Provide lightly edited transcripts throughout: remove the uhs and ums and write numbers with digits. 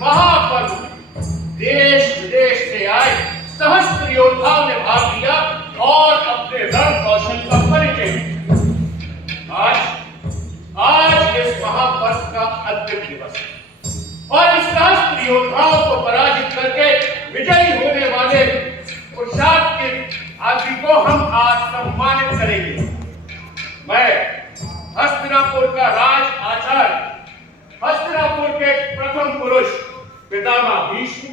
महापर्व में देश विदेश से आए सहस्त्र योद्धाओं ने भाग लिया और अपने रण कौशल का परिचय दिया। आज इस महापर्व का अंतिम दिवस है और इस सहस्त्र योद्धाओं को पराजित करके विजयी होने वाले पुरुषार्थ के आदमी को हम आज सम्मानित करेंगे। मैं हस्तिनापुर का राज आचार्य, हस्तिनापुर के प्रथम पुरुष पितामह भीष्म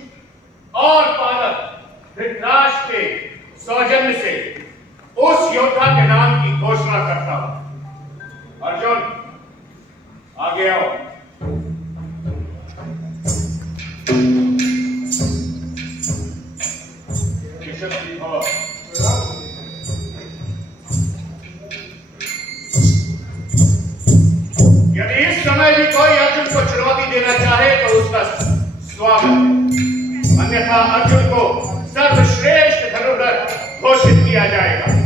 और पालक धृतराष्ट्र के सौजन्य से उस योद्धा के नाम की घोषणा करता हूं। अर्जुन, आगे आओ। यशस्वी भव। यदि इस समय भी कोई अर्जुन को चुनौती देना चाहे तो उसका स्वागत है, अन्यथा अर्जुन को सर्वश्रेष्ठ धनुर्धर घोषित किया जाएगा।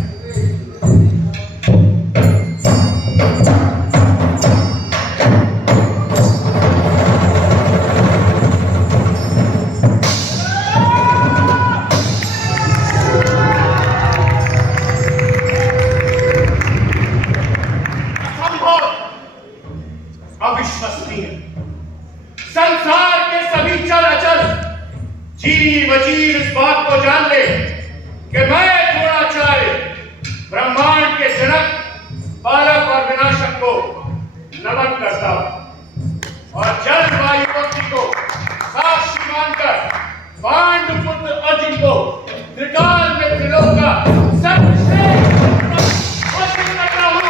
अविश्वसनीय, संसार के सभी चल अचल जीव अजीव इस बात को जान ले कि मैं द्रोणाचार्य ब्रह्मांड के जनक, पालक और विनाशक को नमन करता हूं और जल वायु अग्नि को साक्षी मानकर पांडुपुत्र अर्जुन को त्रिकाल में त्रिलोक का सर्वश्रेष्ठ घोषित करता हूं।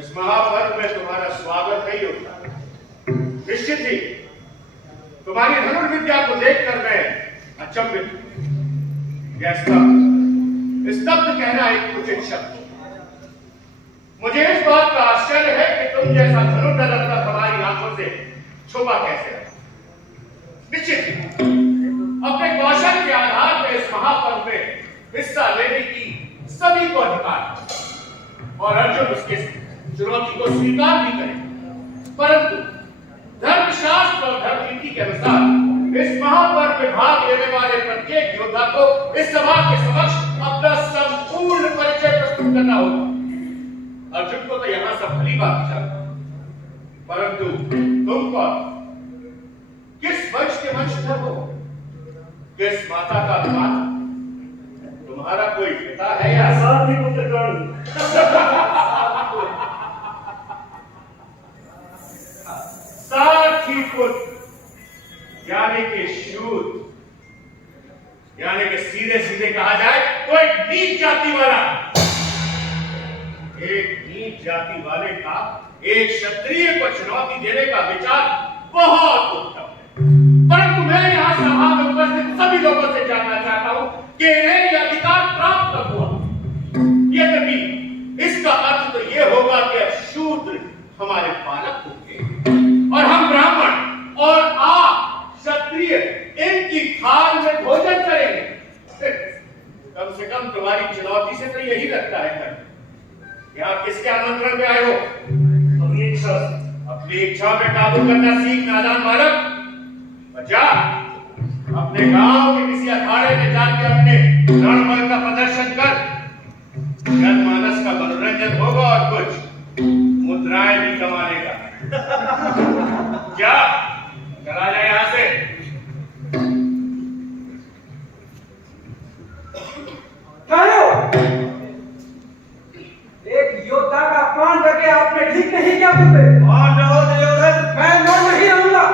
इस महापर्व में तुम्हारा स्वागत है योद्धा। निश्चित ही तुम्हारी धनुर्विद्या को देखकर मैं अचंभित हूं। यह स्तब्ध कहना एक उचित शब्द। मुझे इस बात का आश्चर्य है कि तुम जैसा धनुर्धर रत्न तुम्हारी आंखों से छुपा कैसे रहा। निश्चित ही अपने कौशल के आधार पर इस महापर्व में हिस्सा लेने की सभी को अधिकार है और अर्जुन उसके चुनौती को स्वीकार भी करे, परंतु धर्मशास्त्र और धर्मनीति के अनुसार इस महापर्व में भाग लेने वाले प्रत्येक योद्धा को इस सभा के समक्ष अपना संपूर्ण परिचय प्रस्तुत करना होगा। अर्जुन को तो यहां सब भली बात जानता, परंतु तुम कौन, किस वंश के वंशधर हो, किस माता का दामाद, तुम्हारा कोई पिता है या साथी पुत्र? साथी पुत्र यानी कि शूद्र, यानी कि सीधे सीधे कहा जाए कोई नीच जाति वाला। एक नीच जाति वाले का एक क्षत्रिय को चुनौती देने का विचार बहुत उत्तम है, परंतु मैं यहां सभा में उपस्थित सभी लोगों से जानना चाहता हूं कि इन्हें यह अधिकार प्राप्त कब हुआ। यद्यपि इसका अर्थ तो यह होगा कि अब शूद्र हमारे पालक होंगे और हम ब्राह्मण और आप क्षत्रिय इनकी थाल में भोजन करेंगे। कम से कम तुम्हारी चुनौती से तो यही लगता है। यहाँ किसके आमंत्रण पे आए हो? अपनी इच्छा पे काबू करना सीख नादान बालक। जा अपने गांव के किसी अखाड़े में जाके अपने रणबल का प्रदर्शन कर, जनमानस का मनोरंजन होगा और कुछ मुद्राएं भी कमा लेगा। क्या चला जाए यहां से। एक गुरुदेव? मान रहो दुर्योधन। मैं मौन नहीं रहूंगा।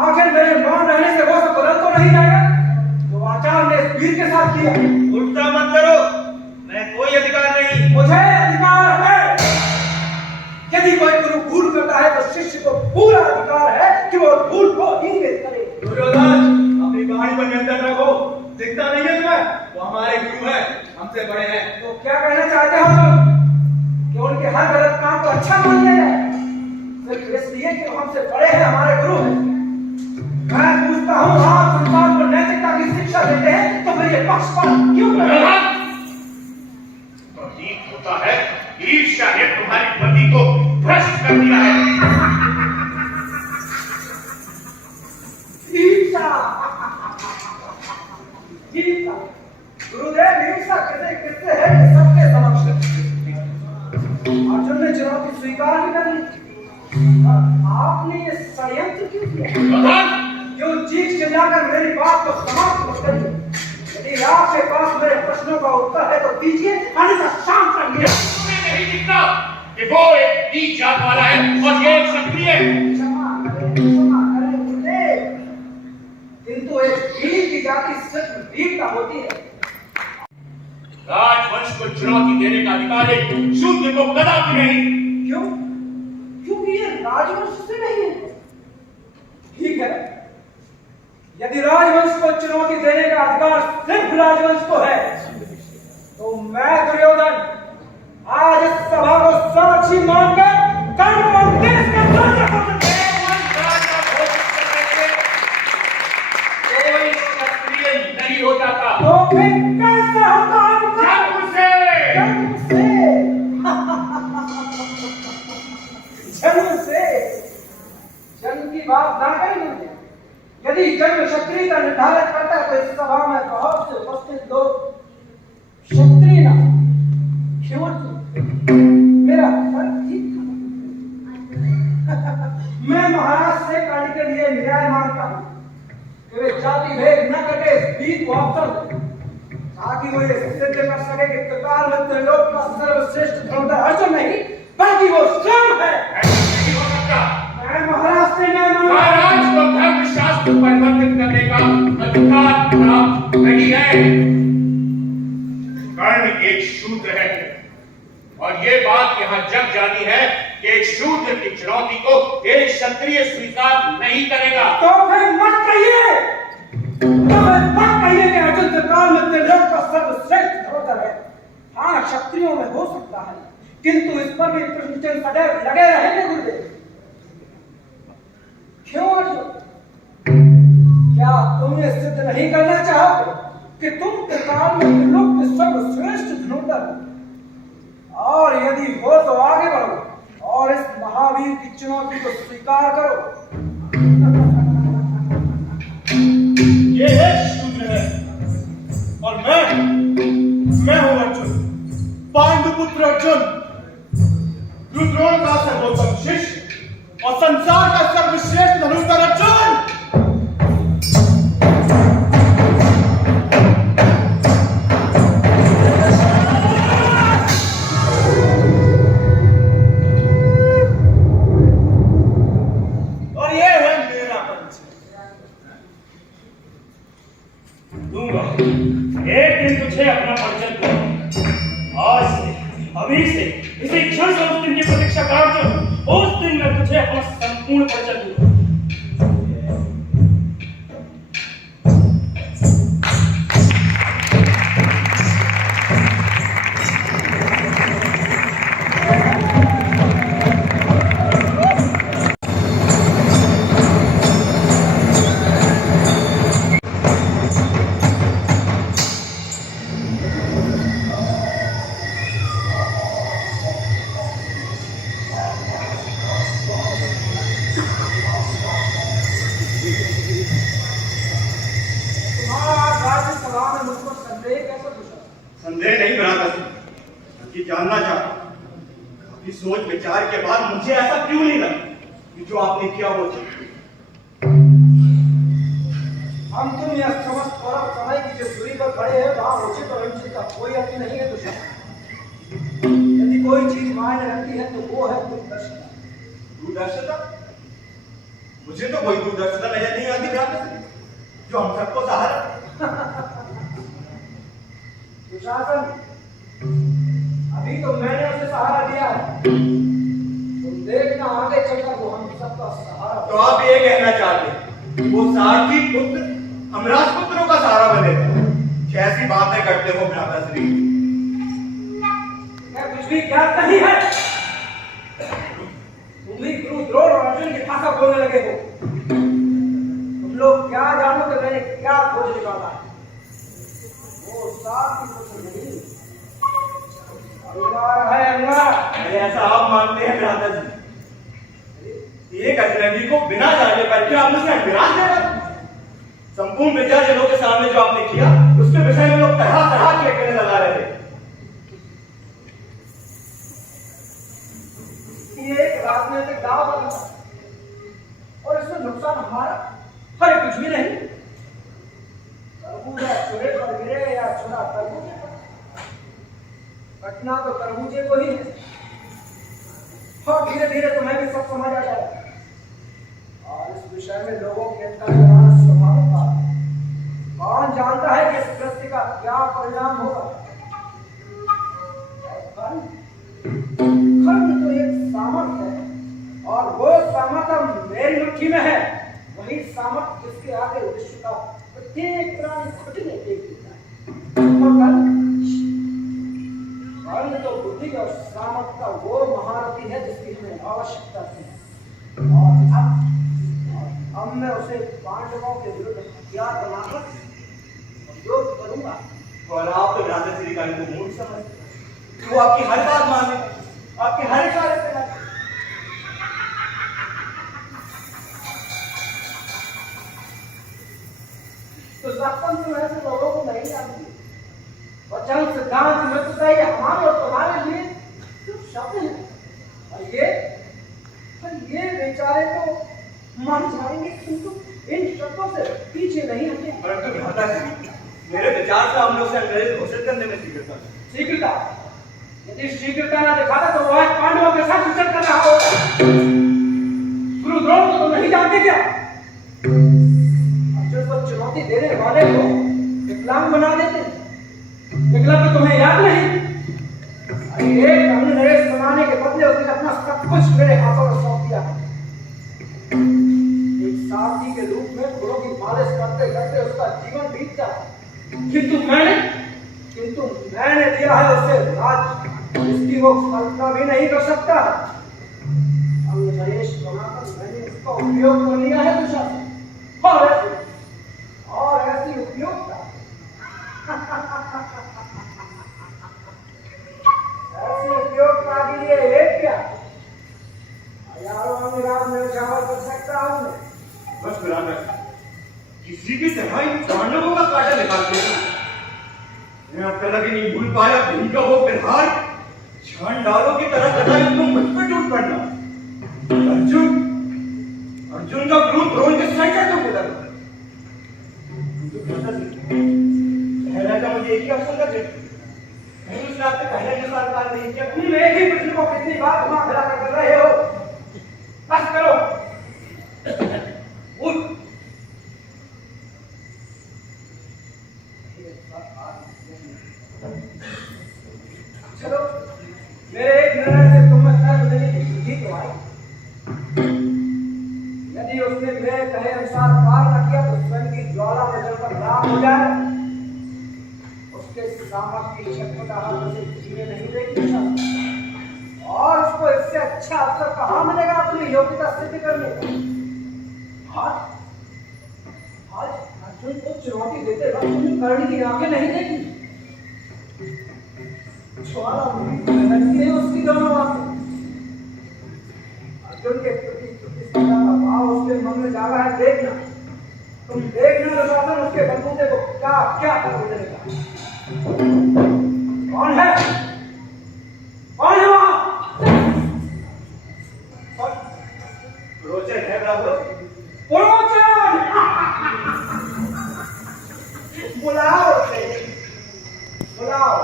आखिर मेरे मौन रहने से वो सब बदल तो नहीं जाएगा जो आचार्य ने इस वीर के साथ किया। उल्टा मत करो, मैं कोई अधिकार नहीं। मुझे अधिकार है। यदि कोई गुरु भूल करता है तो शिष्य को पूरा अधिकार है कि वो भूल को इंगित करे। दुर्योधन, अपनी कहानी पर नियंत्रण रखो। दिखता नहीं है तुम्हें? वो हमारे गुरु हैं, हमसे बड़े हैं। तो क्या कहना चाहते हो तुम कि उनके हर गलत काम को अच्छा मान लिया जाए सिर्फ इसलिए कि वो हमसे बड़े हैं, हमारे गुरु हैं? मैं पूछता हूँ, आप संसार को नैतिकता की शिक्षा देते हैं तो फिर ये पक्षपात क्यों कर रहे हैं? प्रतीत होता है ईर्ष्या ने तुम्हारी पति को भ्रष्ट कर दिया है। ईर्ष्या, ईर्ष्या। गुरुदेव, ईर्ष्या किससे है कि सबके समक्ष अर्जुन ने चुनौती स्वीकार भी कर ली। आपने ये षड्यंत्र क्यों किया? क्यों चीख चिल्लाकर मेरी बात को समाप्त मत करिए। यदि आपके पास मेरे प्रश्नों का उत्तर है तो दीजिए, अन्यथा शांत रहिए। तुम्हें नहीं दिखता कि वो एक नीच जात वाला है और ये एक क्षत्रिय है। क्षमा करें गुरुदेव, किंतु एक वीर की जाति सिर्फ वीरता होती है। राजवंश को चुनौती देने का अधिकार एक शूद्र को कदापि नहीं। क्यों? क्योंकि ये राजवंश से नहीं है। ठीक है, यदि राजवंश को चुनौती देने का अधिकार सिर्फ राजवंश को है तो मैं दुर्योधन आज इस सभा को साक्षी मानकर कर्म और देश का ध्वज रखूंगा। कोई क्षत्रिय नहीं हो जाता। तो फिर कैसे होता है? जन्म से। जन्म की बात ना करें मुझे। यदि जन्म क्षत्रिय का निर्धारित करता है तो इस सभा में बहुत से उपस्थित लोग क्षत्रिय ना क्यों? मेरा फर्क ठीक था। मैं महाराज से कर्ण के लिए न्याय मांगता हूँ कि वे जाति भेद न करके इस वीर को अवसर दें ताकि वो ये सिद्ध कर सके कि त्रिकाल में त्रिलोक का सर्वश्रेष्ठ धनुर्धर अर्जुन नहीं बल्कि वो स्वयं है। नहीं हो सकता। मैं महाराज से न्याय मांगता हूँ। महाराज को धर्म शास्त्र परिवर्तित करने का अधिकार प्राप्त नहीं है। कर्ण एक शूद्र है और ये बात यहाँ जग जानी है कि एक शूद्र की चुनौती को एक क्षत्रिय स्वीकार नहीं करेगा। तो फिर मत कहिए कि अर्जुन त्रिकाल में त्रिलोक का सर्वश्रेष्ठ धनुर्धर है। हाँ, क्षत्रियों में हो सकता है किंतु इस पर भी प्रश्न चिन्ह सदैव लगे रहेंगे गुरुदेव। क्यों अर्जुन? क्या तुम ये सिद्ध नहीं करना चाहोगे कि तुम त्रिकाल में त्रिलोक के सर्वश्रेष्ठ धनुर्धर हो? और यदि हो तो आगे बढ़ो और इस महावीर की चुनौती को स्वीकार करो। ये एक शूद्र है और मैं हूं अर्जुन, पांडुपुत्र अर्जुन, रुद्रोण का सर्वोत्तम शिष्य और संसार का सर्वश्रेष्ठ धनुर्धर अर्जुन। और ये है मेरा पंच। दूंगा एक दिन तुझे अपना परिचय दूंगा। आज से, अभी से, इसी क्षण से उस दिन की प्रतीक्षा कर जो उस दिन मैं तुझे अपना संपूर्ण परिचय दूंगा। संदेह नहीं बना कि जानना चाहता आपकी सोच विचार के बाद मुझे ऐसा क्यों नहीं लगा कि जो आपने किया वो ठीक। हम तुम यह समस्त पर्व समय की जो दूरी पर खड़े हैं वहां उचित और अनुचित का कोई अर्थ नहीं है दुश्मन। यदि कोई चीज मायने रखती है तो वो है दूरदर्शिता। दूरदर्शिता? मुझे तो कोई दूरदर्शिता नजर नहीं आती भ्राता, जो हम सबको सहारा। दुशासन, अभी तो मैंने उसे सहारा दिया है, तुम देखना आगे चलकर वो हम सबका सहारा। तो आप ये कहना चाहते हैं वो सारथी पुत्र हम राजपुत्रों का सहारा बनेगा? कैसी बातें करते हो भ्राता श्री? कुछ भी ज्ञात नहीं है। तुम ही गुरु द्रोण और अर्जुन की भाषा बोलने लगे हो। तुम लोग क्या जानो कि मैंने क्या खोज निकाला है? वो सारथी पुत्र नहीं, अंगार है, अंगार। अरे ऐसा आप मानते हैं भ्राता जी? एक अजनबी को बिना जाने पर क्या आप उसे अभिराज दे रहे? संपूर्ण विचारजनों के सामने जो आपने किया उसके विषय में लोग तरह तरह के कहने लगा रहे थे। ये एक राजनीतिक दाव बना और इसमें नुकसान हमारा अरे कुछ भी नहीं। तरबूजा चूरे पर गिरे या चूरा तरबूजे पर, घटना तो तरबूजे को ही है। और धीरे धीरे तुम्हें भी सब समझ आ जाएगा। और इस विषय में लोगों के अंतर स्वभाव का कौन जानता है कि इस कृत्य का क्या परिणाम होगा? खर्च तो एक सामर्थ है और वो सामर्थ मेरी मुट्ठी में है। वही सामर्थ जिसके आगे विश्व का प्रत्येक प्राणी घुटने टेक देता है। कर्ण तो बुद्धि और सामर्थ का वो महारथी है जिसकी हमें आवश्यकता थी। और अब मैं उसे पांडवों के विरुद्ध हथियार बनाकर उपयोग करूंगा। और आप तो भ्राता श्री का इनको मूर्ख समझते, वो आपकी हर बात माने, आपके हर कार्य पे लगे। तो सत्संग जो है तो लोगों को नहीं जानती। वचन सिद्धांत मित्रता ये हमारे और तुम्हारे लिए सिर्फ शब्द है। और ये बेचारे तो मर जाएंगे, किंतु इन शब्दों से पीछे नहीं हटे। परंतु भ्राता श्री, मेरे विचार से हम लोग से अंग्रेज घोषित करने में शीघ्रता। शीघ्रता? यदि शीघ्रता ना दिखाता तो वो आज पांडवों के साथ विचरण कर रहा होगा। गुरु द्रोण को तो नहीं जानते क्या? अर्जुन को चुनौती देने वाले को विकलांग बना देते। विकलांग तो तुम्हें याद नहीं? अरे एक अंग नरेश बनाने के बदले उसने अपना सब कुछ मेरे हाथों में सौंप दिया। एक साथी के रूप में गुरु की मालिश करते करते उसका जीवन बीतता, किंतु मैंने दिया है उसे राज जिसकी वो कल्पना भी नहीं कर सकता। अंग नरेश बनाकर मैंने उसका उपयोग कर लिया है दुशासन। और ऐसी उपयोगिता ऐसी उपयोगिता के लिए एक क्या हजारों अंगराज में उजागर कर सकता हूं मैं। बस भ्राता, किसी की तरह इन पांडवों का काटा निकालते हैं। मैं अब तक ही नहीं भूल पाया भीम का वो व्यवहार, छान डालों की तरह कदा इनको मुझ पर टूट पड़ना। अर्जुन का क्रोध द्रोण के सर चढ़ तो बोला। पहला का मुझे एक ही अवसर का देखिए, नहीं उसने आपसे पहले के साथ बात नहीं किया। तुम एक ही प्रश्न को कितनी बार दिमाग खिला कर रहे हो? बस करो। उठ। चलो, मेरे एक निर्णय से तुम्हें तर्क देने की बुद्धि तो आई। यदि उसने मेरे कहे अनुसार कार्य न किया तो स्वयं की ज्वाला में जलकर राख हो जाए। उसके सामर्थ्य की छटपटाहट उसे जीने नहीं देगी और उसको इससे अच्छा अवसर कहां मिलेगा अपनी योग्यता सिद्ध करने का। आज अर्जुन को चुनौती देते वक्त तुमने कर्ण की आंखें नहीं देखी। ज्वाला लगती है उसकी दोनों आंखें। अर्जुन के प्रति प्रतिस्पर्धा का भाव उसके मन में जागा है। देखना, तुम देखना दुशासन उसके बलबूते को क्या क्या कर देगा। कौन है? कौन है वहां? रोचक है ब्राह्मण। पुरोचन! बुलाओ उसे, बुलाओ।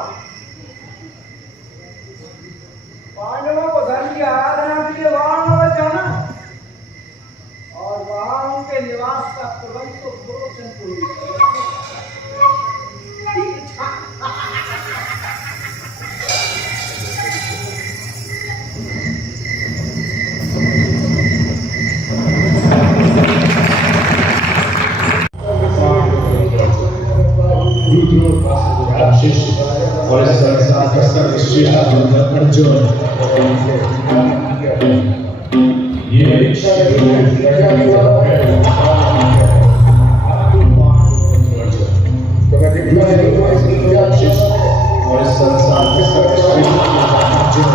पांडवों को धर्म की आराधना के लिए वाराणसी जाना और वहां उनके निवास का प्रबंध तो और संसार का सर्वश्रेष्ठ अर्जुन ये इच्छा और संसार का सर्वश्रेष्ठ अर्जुन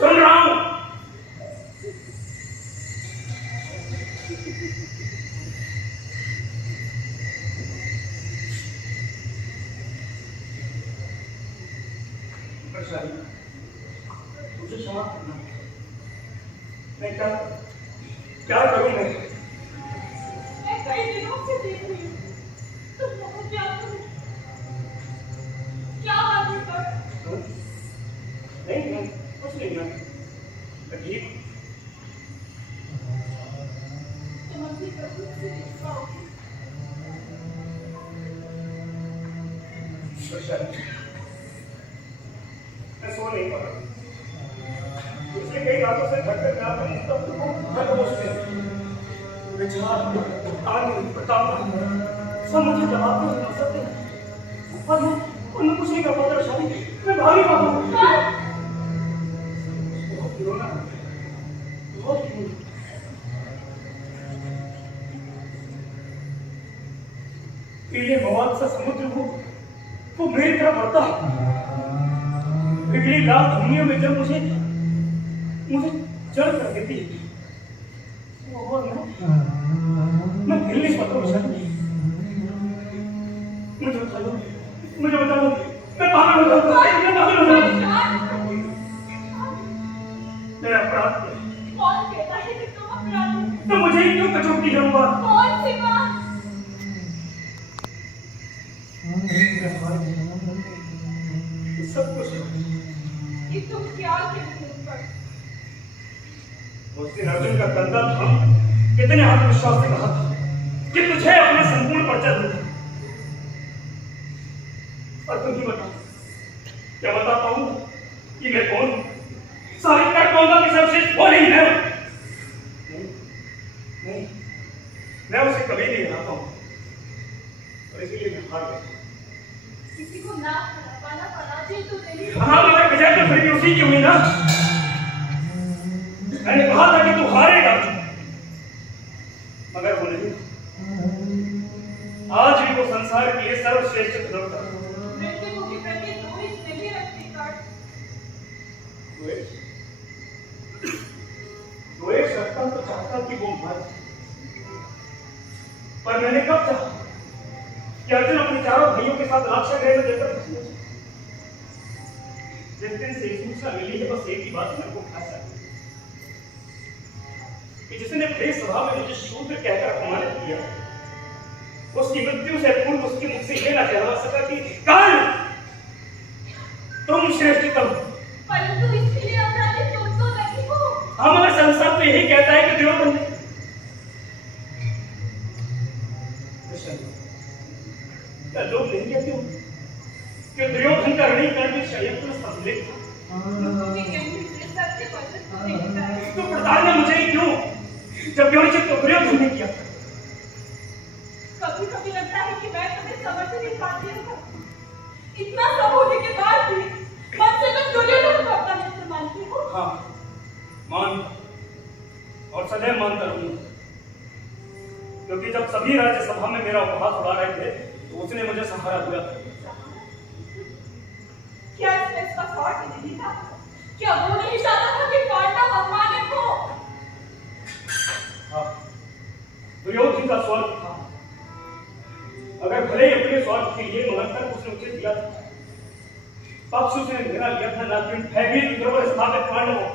सुन रहा हूं। मुझे क्षमा करना। मैं क्या करूं मैं कई दिनों से देख रही हूँ। तुम लोगों क्या करूं? क्या बात है कर? नहीं कुछ नहीं मैं ठीक हूं। तुम अपनी प्रभु से देख पाओगे। मैं सो नहीं पा रहा। पिछले कई रातों से घर पे ना पड़ी तब तुमको घर पहुंचते विचार आगे प्रताप सब मुझे जवाब नहीं मिल सकते और मैं उन्हें कुछ नहीं कर पाता वैशाली। मैं भारी पाता हूँ बहुत क्यों ना बहुत क्यों पीले मवाद सा समुद्र वो मेरी तरफ बढ़ता पिघली लाल धुनियों में जब मुझे जड़ कर देती है और मैं हिल नहीं पाता हूँ। मुझे बता दो मैं पागल हो जाऊंगा। मेरा अपराध कौन कहता है कि तुम अपराध हो? तो मुझे ही क्यों कचोटती है बात? कौन सी बात? सब कुछ कि तुम क्या कहते हो पर? उस दिन अर्जुन का कंधा था कितने आत्मविश्वास से कहा था कि तुझे अपने संपूर्ण परिचय दूंगा और तुम ही बताओ क्या बता पाऊंगा कि मैं कौन हूं? सारी का कहूंगा कि सर्वश्रेष्ठ वो नहीं है। नहीं मैं उसे कभी नहीं हरा पाऊंगा और इसीलिए मैं हार गया। किसी को ना पाना पराजय तो नहीं। हाँ मगर विजय तो फिर भी उसी की हुई ना। मैंने कहा था कि तू हारेगा मगर वो नहीं। आज भी वो संसार के लिए सर्वश्रेष्ठ खिलौना। मृतकों के प्रति द्वेष नहीं रखते कर। द्वेष रखता तो चाहता कि वो मर पर मैंने कब चाहा कि अर्जुन अपने चारों भाइयों के साथ लाक्षागृह में जाकर जिस दिन से सूचना मिली है, बस एक ही बात मेरे को खास है कि जिसने प्रेस सभा में मुझे शूद्र कहकर अपमानित किया, उसकी मृत्यु से पूर्व उसके मुख से यह ना कहला सका कि काल तुम श्रेष्ठतम। परंतु इसके लिए अपराधी तुम तो नहीं हो। हमारा संसार तो यही कहता है कि दुर्योधन क्या लोग नहीं कहते हो कि दुर्योधन का रणीकरण में षड्यंत्र सम्मिलित था? तुम्हें कहने से सत्य वचन तो नहीं चाहिए। तो प्रताड़ना मुझे ही क्यों, जब योनिचित तो दुर्योधन ने किया। कभी कभी लगता है कि मैं तुम्हें समझ नहीं पाती हूँ। इतना सब होने के बाद भी मन से तुम दुर्योधन को अपना मित्र मानती हो। हाँ, मानता और सदैव मानता रहूंगा, क्योंकि जब सभी राज्यसभा में मेरा उपहास उड़ा रहे थे तो उसने मुझे सहारा दिया। क्या इसमें इसका स्वार्थ नहीं था? क्या वो नहीं चाहता था कि पांडव अपमानित हो? हाँ, दुर्योधन का स्वार्थ था। अगर भले ही अपने स्वार्थ के लिए महानतर उसने उसे दिया था, पक्ष उसने मेरा लिया था, ना कि भयभीत द्रवर स्थापित पांडवों।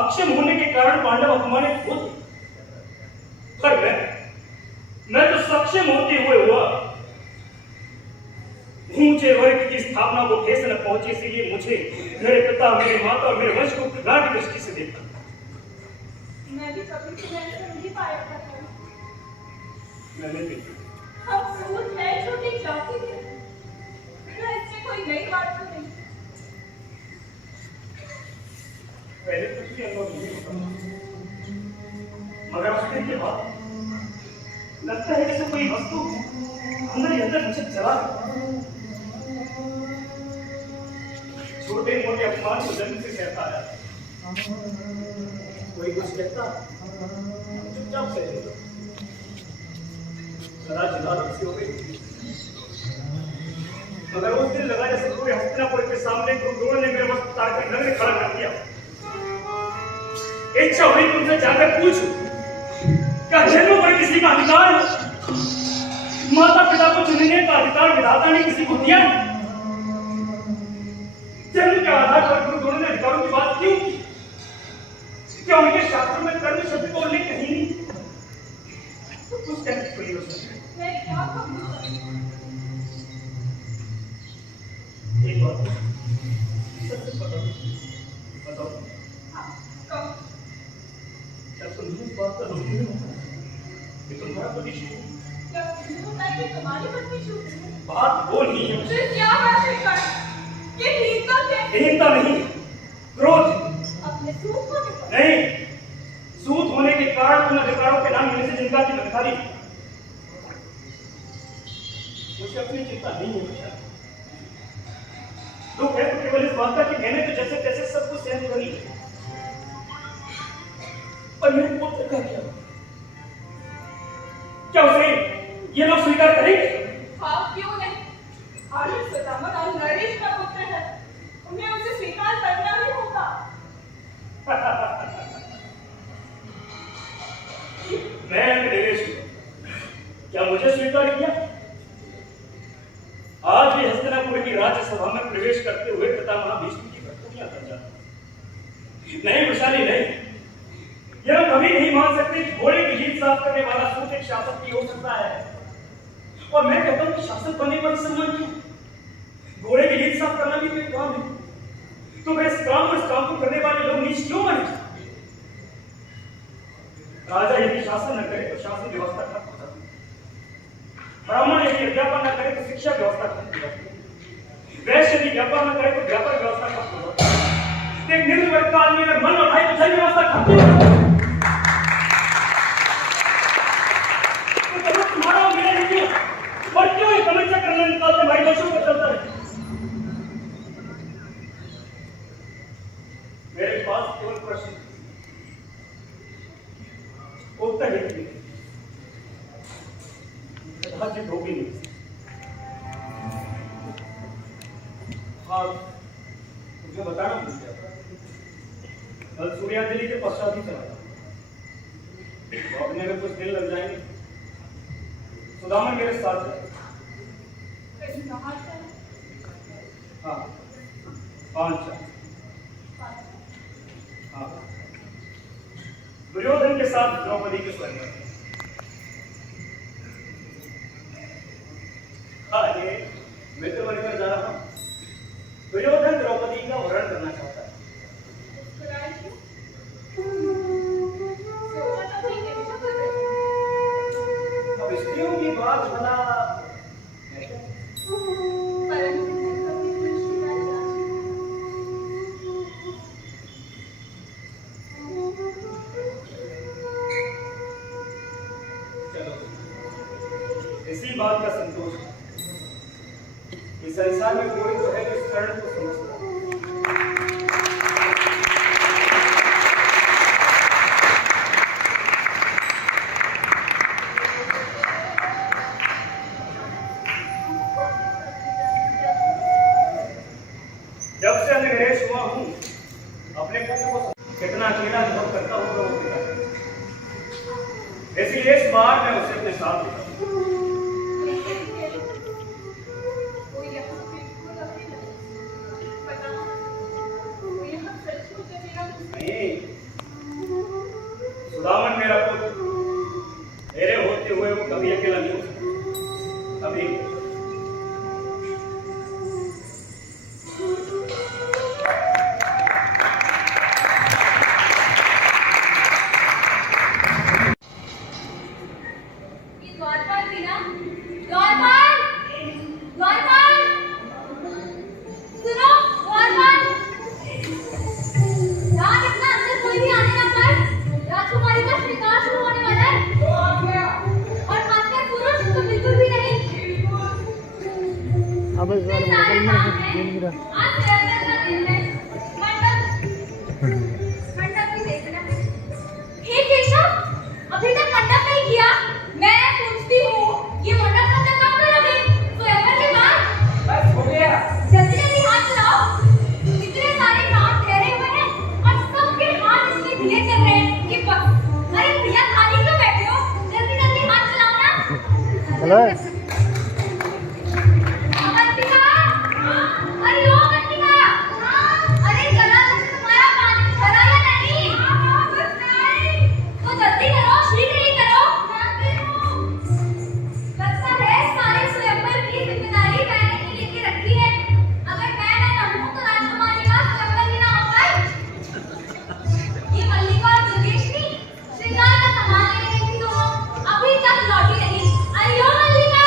अक्षम होने के कारण पांडव अपमानित होते, पर मैं तो सक्षम होते हुए हुआ। ऊंचे वर्ग की स्थापना को ठेस न पहुंचे, इसलिए मुझे मेरे पिता, मेरी माता और मेरे वंश को प्रगाढ़ दृष्टि से देखा। मैं भी कभी तुम्हें ऐसा नहीं पाया था। मैंने भी हम सूद है छोटी जाति के। इसमें कोई नई बात तो नहीं। पहले कुछ भी अनुभव नहीं होता, मगर उसके के बाद लगता है जैसे कोई वस्तु अंदर ही अंदर मुझे जला देता। छोटे मोटे अपमान को जन्म से सहता आया, कोई कुछ कहता चुपचाप सह लेता। सदा जिला रक्सी हो गई, मगर उस दिन लगा जैसे पूरे हस्तिनापुर के सामने द्रोण ने मेरे वस्त्र उतारकर नग्न खड़ा कर दिया। इच्छा हुई तुमसे जाकर पूछूं, क्या जन्म पर किसी का अधिकार है? माता पिता को चुनने का अधिकार विधाता ने किसी को दिया? जन्म के आधार पर गुरु द्रोण ने अधिकारों की बात क्यों की? क्या उनके शास्त्रों में कर्म शब्द को उल्लेख कहीं नहीं? तो कुछ कहते खुली हो सकती। मैं क्या कहूँ? एक बात सच बताओ, बताओ हाँ, कहो। क्या तुम इस बात का रोक नहीं होता कि तुम्हारा पति शूद्र? क्या तुमने बताया कि तुम्हारी पत्नी शूद्र है? बात वो नहीं है, फिर क्या बात है कर? ये हीनता है? हीनता नहीं, क्रोध। अपने सूद होने पर? नहीं, सूद होने के कारण उन अधिकारों के नाम लेने से चिंता की बदखारी। मुझे अपनी चिंता नहीं है बेटा। दुख है तो केवल इस बात का कि मैंने तो जैसे तैसे सब कुछ सहन कर लिया, पर मेरे पुत्र का क्या उसे ये लोग स्वीकार करेंगे? हाँ, क्यों नहीं? आर्य स्वधामन और नरेश का पुत्र है, उन्हें उसे स्वीकार करना ही होगा। मैं नरेश हूं, क्या मुझे स्वीकार किया? आज भी हस्तिनापुर की राज्यसभा में प्रवेश करते हुए पितामह भीष्म की प्रतिज्ञा कर जाता। नहीं वैशाली नहीं, यह कभी नहीं मान सकते कि घोड़े की लीद साफ करने वाला सूत एक शासक भी हो सकता है। और मैं कहता हूं कि शासक बनने पर सम्मान क्यों? घोड़े की लीद साफ करना भी कोई काम है, तो मैं इस काम को करने वाले लोग नीच क्यों बने? राजा यदि शासन न करे तो शासन व्यवस्था खत्म हो जाती है। ब्राह्मण यदि अध्यापन न करे तो शिक्षा व्यवस्था खत्म हो जाती है। वैश्य यदि व्यापार न करे तो व्यापार व्यवस्था खत्म हो जाती है। एक निर्वर्ग का आदमी अगर मन उठाए तो धन व्यवस्था खत्म हो जाती है। तो कभी तुम्हारा और मेरा नहीं क्यों? और क्यों ये समस्या करने निकालते भाई दोषों को चलता है? मेरे पास केवल प्रश्न, उत्तर है कि राज्य होगी नहीं। हाँ, मुझे बताना भूल गया, कल सूर्यादली के पश्चात ही चला था, लौटने में कुछ दिन लग जाएंगे। सुदामा मेरे साथ है। कहीं बाहर का है? हाँ, पांचाल। हाँ, दुर्योधन के साथ द्रौपदी के स्वयंवर। अरे मैं तो बनकर जा रहा हूँ। दुर्योधन द्रौपदी का वरण करना चाहता है। मुस्कुराए क्यों? सोचा तो ठीक है, मुझे पता है। अब स्त्रियों की बात भला है क्या? परंतु मैं कभी मुस्कुराए जाती चलो, इसी बात का संतोष है। इस संसार में कोई तो है जो इस कर्ण को समझता है। जब से निवेश हुआ हूं अपने पुत्र को कितना अकेला अनुभव करता हूं वो पिता, इसलिए इस बार मैं उसे अपने साथ लेता हूं। वो यहाँ बिल्कुल अकेला है। पता वो यहाँ सचमुच अकेला नहीं, सुदामन मेरा पुत्र, मेरे होते हुए वो कभी अकेला नहीं हो सकता, कभी। द्वारपाल मीना, द्वारपाल, द्वारपाल, सुनो, द्वारपाल। रात इतना अंदर कोई भी आने ना पाए। राजकुमारी का शिकार शुरू होने वाला है। और खासकर पुरुष तो बिल्कुल भी नहीं। अब इस बार सारे निकलना काम है हैं। मेरा आज ज्यादातर का दिन है। मंडप भी देखना है। हे केशव, अभी तक मंडप नहीं किया। मैं पूछती हूँ, ये मंडप कब तक काम करोगे? स्वयंवर के बाद? बस हो गया। जल्दी जल्दी हाथ चलाओ। इतने सारे काम ठहरे हुए हैं और सबके हाथ इतने ढीले चल रहे हैं कि बस। अरे भैया खाली क्यों बैठे हो? जल्दी जल्दी हाथ चलाओ ना। चलो अवंतिका, अरे ओ अवंतिका, अरे गला में तुम्हारा पानी भरा या नहीं? बस नहीं। तो जल्दी करो, शीघ्र ही करो। लगता है सारे स्वयंवर की जिम्मेदारी मैंने ही लेके रखी है। अगर मैं न रहूं तो राजकुमारी का स्वयंवर ही ना हो पाए। ये मल्लिका और दुर्गेशनी श्रृंगार का सामान लेने गई थी दोनों, अभी तक लौटी नहीं। अरे ओ मल्लिका,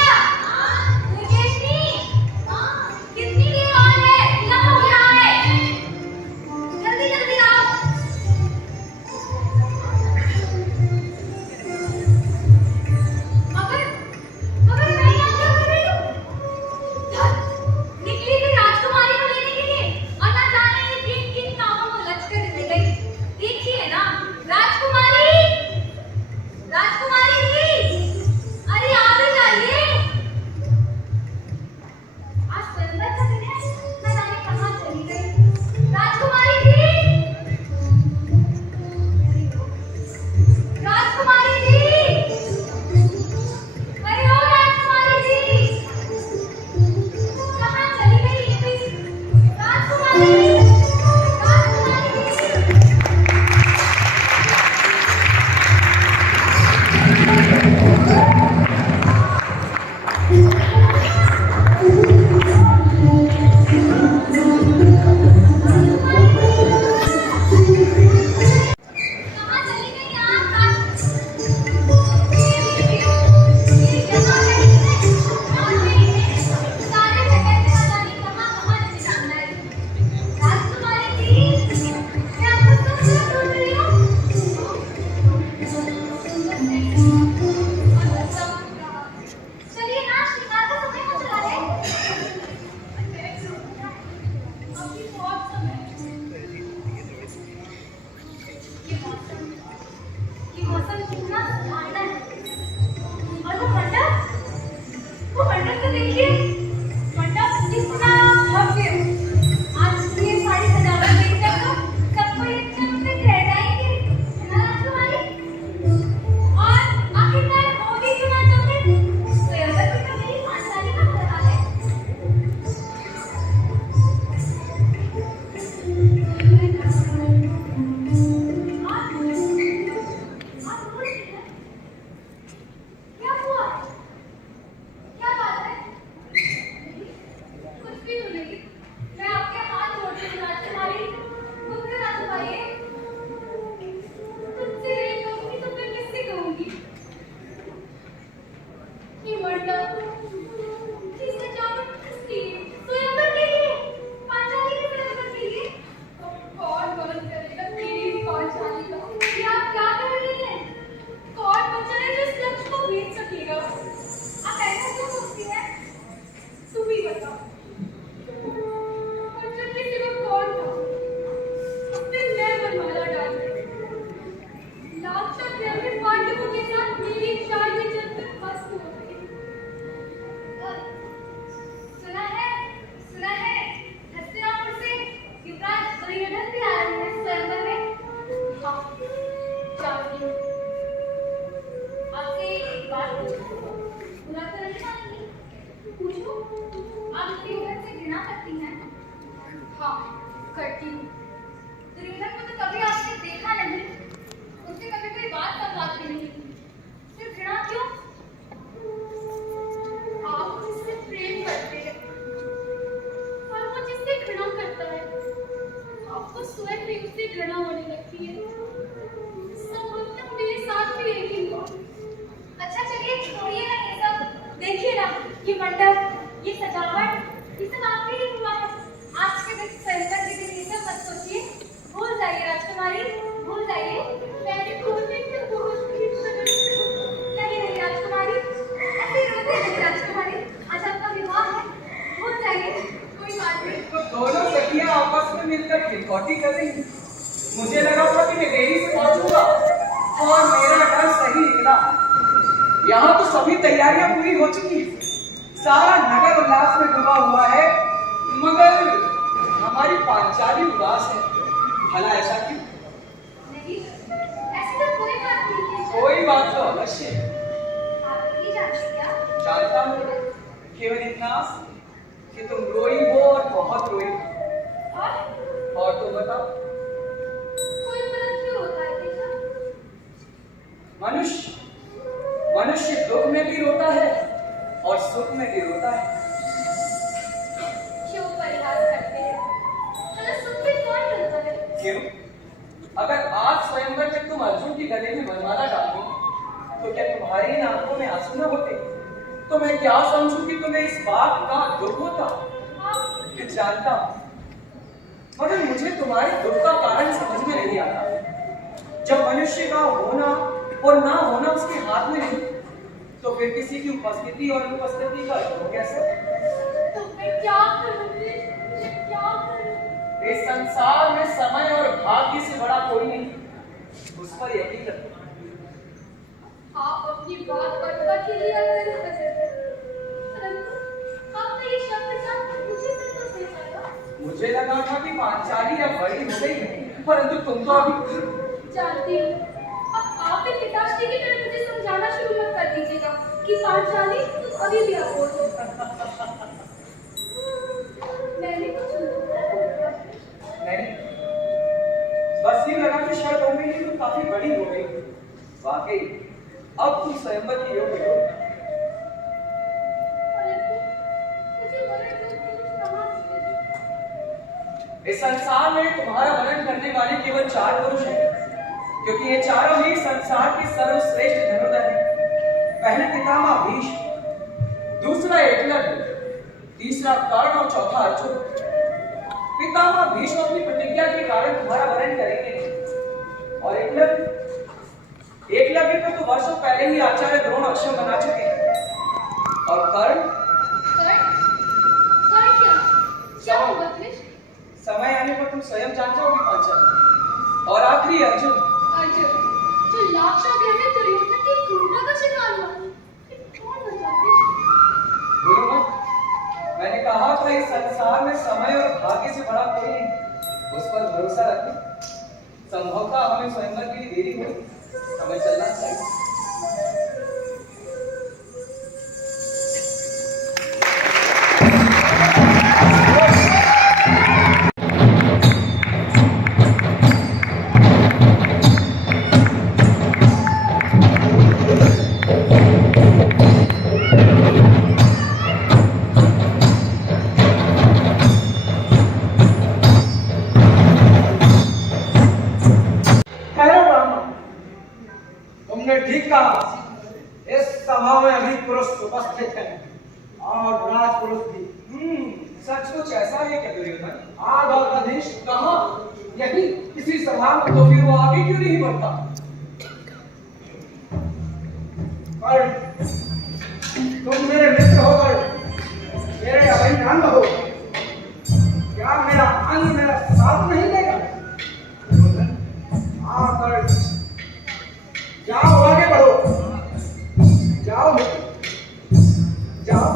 मंडप की सजावट किसकी? स्वयंवर के लिए, पांचाली के स्वयंवर के लिए। कौन मदद करेगा मेरी पांचाली का? ये आप क्या कर रही हैं? कौन बच्चा है जो इस लक्ष्य को भेज सकेगा? आप ऐसा क्यों सोचती हैं? तुम ही बताओ। बच्चा के सिवा कौन था? फिर मैं वरमाला डाल गई। लाक्षा प्रेम में पांडवों के साथ मेरी चाल में चलकर मस्त हो गई। सुना है हस्तिनापुर से युवराज दुर्योधन भी आ रहे हैं स्वयंवर में। हाँ, जानती हूँ। आपसे एक बात पूछूं? बुरा तो नहीं मानेंगी? पूछो। आप दुर्योधन से घृणा करती हैं? हाँ, करती हूँ। दुर्योधन को तो कभी आपने देखा नहीं, उससे कभी कोई बात समझाती नहीं, सिर्फ घृणा क्यों? आप जिससे प्रेम करते हैं और वो जिससे घृणा करता है, आपको स्वयं भी उससे घृणा होने लगती है। संभवतः मेरे साथ भी यही हुआ। अच्छा चलिए छोड़िए ना ये सब, देखिए ना ये मंडप, ये सजावट, ये सब आपके लिए हुआ है। आज के दिन स्वयंवर के दिन ये सब मत सोचिए, भूल जाइए राजकुमारी, भूल जाइए। मैंने खोलने से बहुत नहीं राजकुमारी, ऐसे रोते नहीं राजकुमारी। आज आपका विवाह है, भूल जाइए, कोई बात नहीं। तो दोनों सखियां आपस में मिलकर खिलखौटी कर रही हैं। मुझे लगा था कि मैं देरी से पहुंचूंगा और मेरा डर सही निकला। यहाँ तो सभी तैयारियां पूरी हो चुकी हैं, सारा नगर उल्लास में डूबा हुआ है, मगर हमारी पांचाली उदास है। भला ऐसा क्यों? नहीं, ऐसी तो कोई बात नहीं है। कोई बात तो अवश्य है। आप नहीं जानते क्या? जानता हूँ, केवल इतना कि तुम रोई हो और बहुत रोई हो। और तो बताओ, कोई मदद क्यों होता है बेटा? मनुष्य दुख में भी रोता है और सुख में भी रोता है। क्यों परिहास करते हैं? भला सुख में कौन रोता है? क्यों? अगर आज स्वयंवर में तुम अर्जुन की गले में वरमाला डालो, तो क्या तुम्हारी इन आंखों में आंसू न होते? तो मैं क्या समझूं कि तुम्हें इस बात का दुख होता? मैं जानता हूं, मगर मुझे तुम्हारे दुख का कारण समझ में नहीं आता। जब मनुष्य का होना और ना होना उसके हाथ में नहीं, तो फिर किसी की उपस्थिति और अनुपस्थिति का दुख कैसे? तो मैं क्या करूंगी? मैं क्या करूं? इस संसार में समय और भाग्य से बड़ा कोई नहीं, उस पर यकीन रखो। आप अपनी बात पर अकेली आकर परंतु आपका ये शब्द जानकर मुझे संतोष नहीं आया। मुझे लगा था कि पांचाली अब बड़ी हो गई है, परंतु तुम तो अभी। जानती हूँ, अब आप एक पिताश्री की तरह मुझे समझाना शुरू मत कर दीजिएगा कि पांचाली अभी भी अबोध है। मैंने कुछ नहीं, बस ये लगा कि शायद हो गई तो काफी बड़ी हो गई। वाकई अब तुम स्वयंवर की योग्य हो। इस संसार में तुम्हारा वर्णन करने वाले केवल 4 पुरुष हैं, क्योंकि ये चारों ही संसार के सर्वश्रेष्ठ धनुर्धर हैं। पहले पितामह भीष्म, दूसरा एकलव्य, तीसरा कर्ण और चौथा अर्जुन। पितामह भीष्म अपनी प्रतिज्ञा के कारण तुम्हारा वर्णन करेंगे, और एकलव्य को तो वर्षों पहले ही आचार्य द्रोण अक्षम बना चुके हैं। और कर्ण क्या होगा कृष्ण? समय आने पर तुम स्वयं जान जाओगे पांचाली। और आखिरी अर्जुन, जो लाक्षागृह में दुर्योधन की क्रूरता का शिकार हुआ, कौन बचा कृष्ण? बोलो मत। मैंने कहा था इस संसार में समय और भाग्य से बड़ा कोई नहीं, उस पर भरोसा रखो। संभवतः हमें स्वयंवर के लिए देरी हुई, हमें चलना चाहिए। ठीक कहा। इस सभा में अभी पुरुष उपस्थित हैं और राजपुरुष भी। सचमुच ऐसा है क्या दुर्योधन? आग और अधीश कहाँ? यही किसी सभा में, तो फिर वो आगे क्यों नहीं बढ़ता? पर तुम मेरे मित्र होकर मेरे अभिन्न अंग हो, क्या मेरा अंग मेरा साथ नहीं देगा? हाँ कर जाओ, आगे बढ़ो, जाओ जाओ।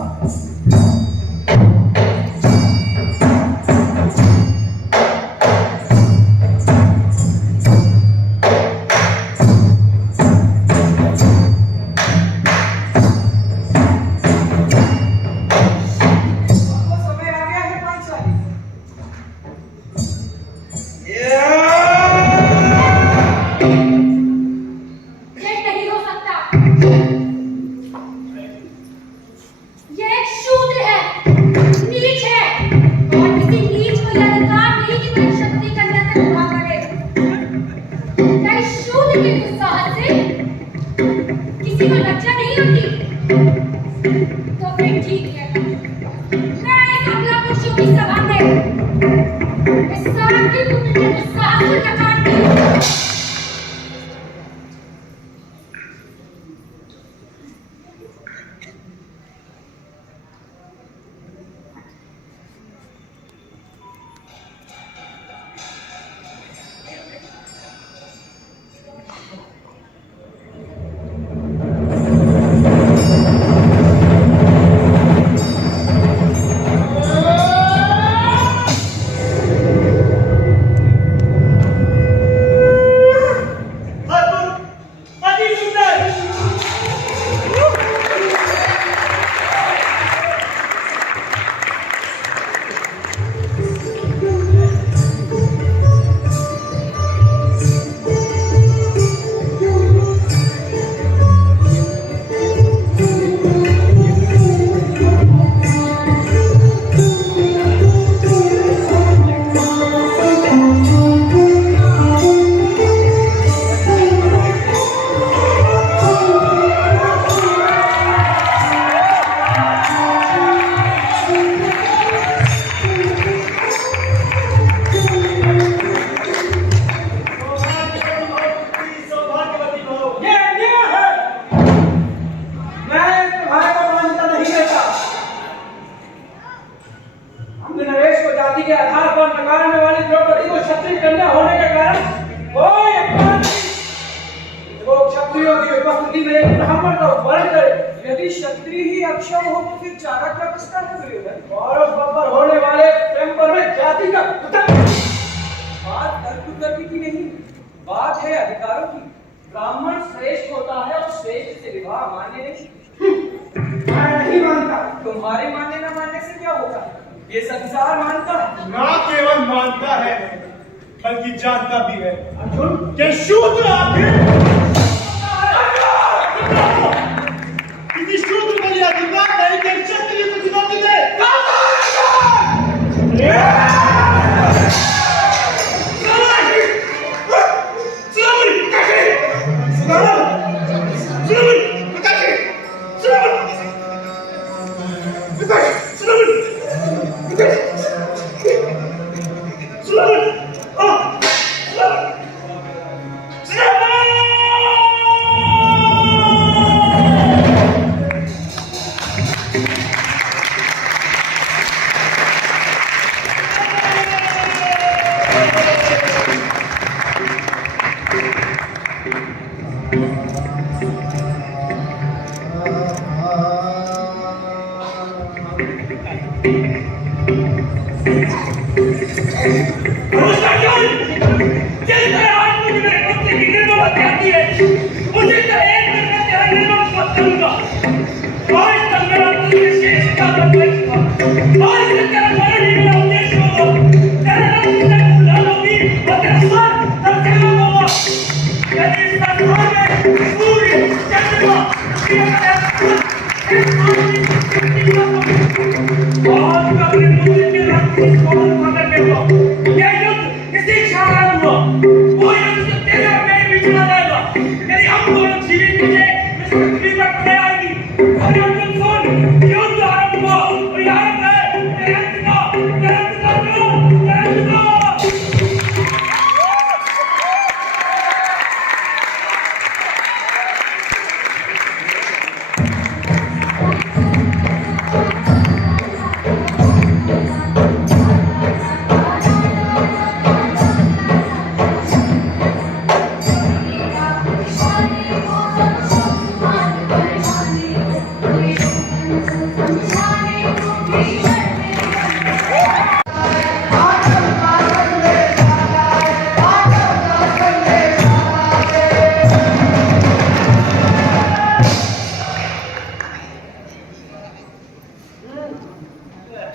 तेरे मेरे बीच में रहेगा। यदि हम दोनों जीवित बचे, इस पृथ्वी पर प्रलय आएगी। अरे अर्जुन सुन, युद्ध आरंभ हुआ और यहाँ पे जयंत का जो जयंत का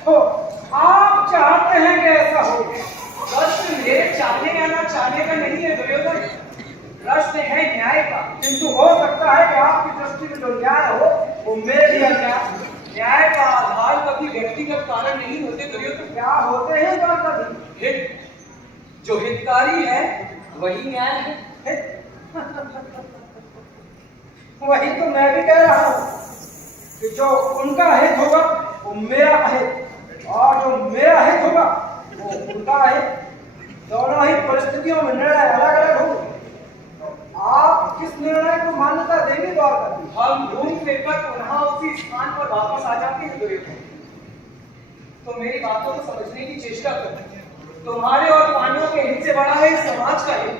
तो आप चाहते हैं कि ऐसा हो। प्रश्न मेरे चाहने या ना चाहने का नहीं है दुर्योधन, प्रश्न है न्याय का। किंतु हो सकता है कि आपकी दृष्टि में जो न्याय हो वो मेरे लिए अन्याय। न्याय का आधार कभी व्यक्तिगत कारण नहीं होते दुर्योधन। क्या होते हैं कभी हित, जो हितकारी है वही न्याय है। वही तो मैं भी कह रहा हूँ कि जो उनका हित होगा वो मेरा हित, और जो मेरा हित होगा वो उनका हित। दोनों ही परिस्थितियों में निर्णय अलग अलग होंगे। आप किस निर्णय को मान्यता देंगे द्वारका? हम घूम फिर कर पुनः उसी स्थान पर वापस आ जाते हैं दुर्योधन। तो मेरी बातों को समझने की चेष्टा करो। तुम्हारे और पांडवों के हित से बड़ा है समाज का हित।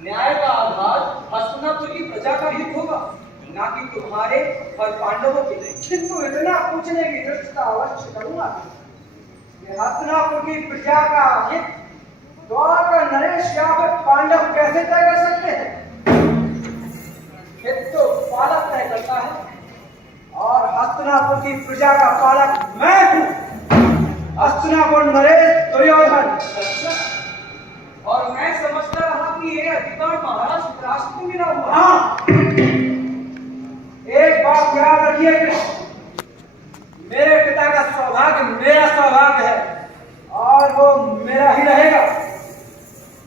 न्याय का आधार हस्तिनापुर की प्रजा का हित होगा, ना कि तुम्हारे और पांडवों के लिए। किंतु इतना पूछने की दृष्टता अवश्य करूंगा, हस्तिनापुर की प्रजा का हित द्वारका नरेश या फिर पांडव कैसे तय कर सकते हैं? हित तो पालक तय करता है, और हस्तिनापुर की प्रजा का पालक मैं हूँ, हस्तिनापुर नरेश दुर्योधन। और मैं समझता रहा कि ये अधिकार महाराज धृतराष्ट्र को मिला हुआ। हाँ, एक बात याद रखिए कि मेरे पिता का सौभाग्य मेरा सौभाग्य है, और वो मेरा ही रहेगा,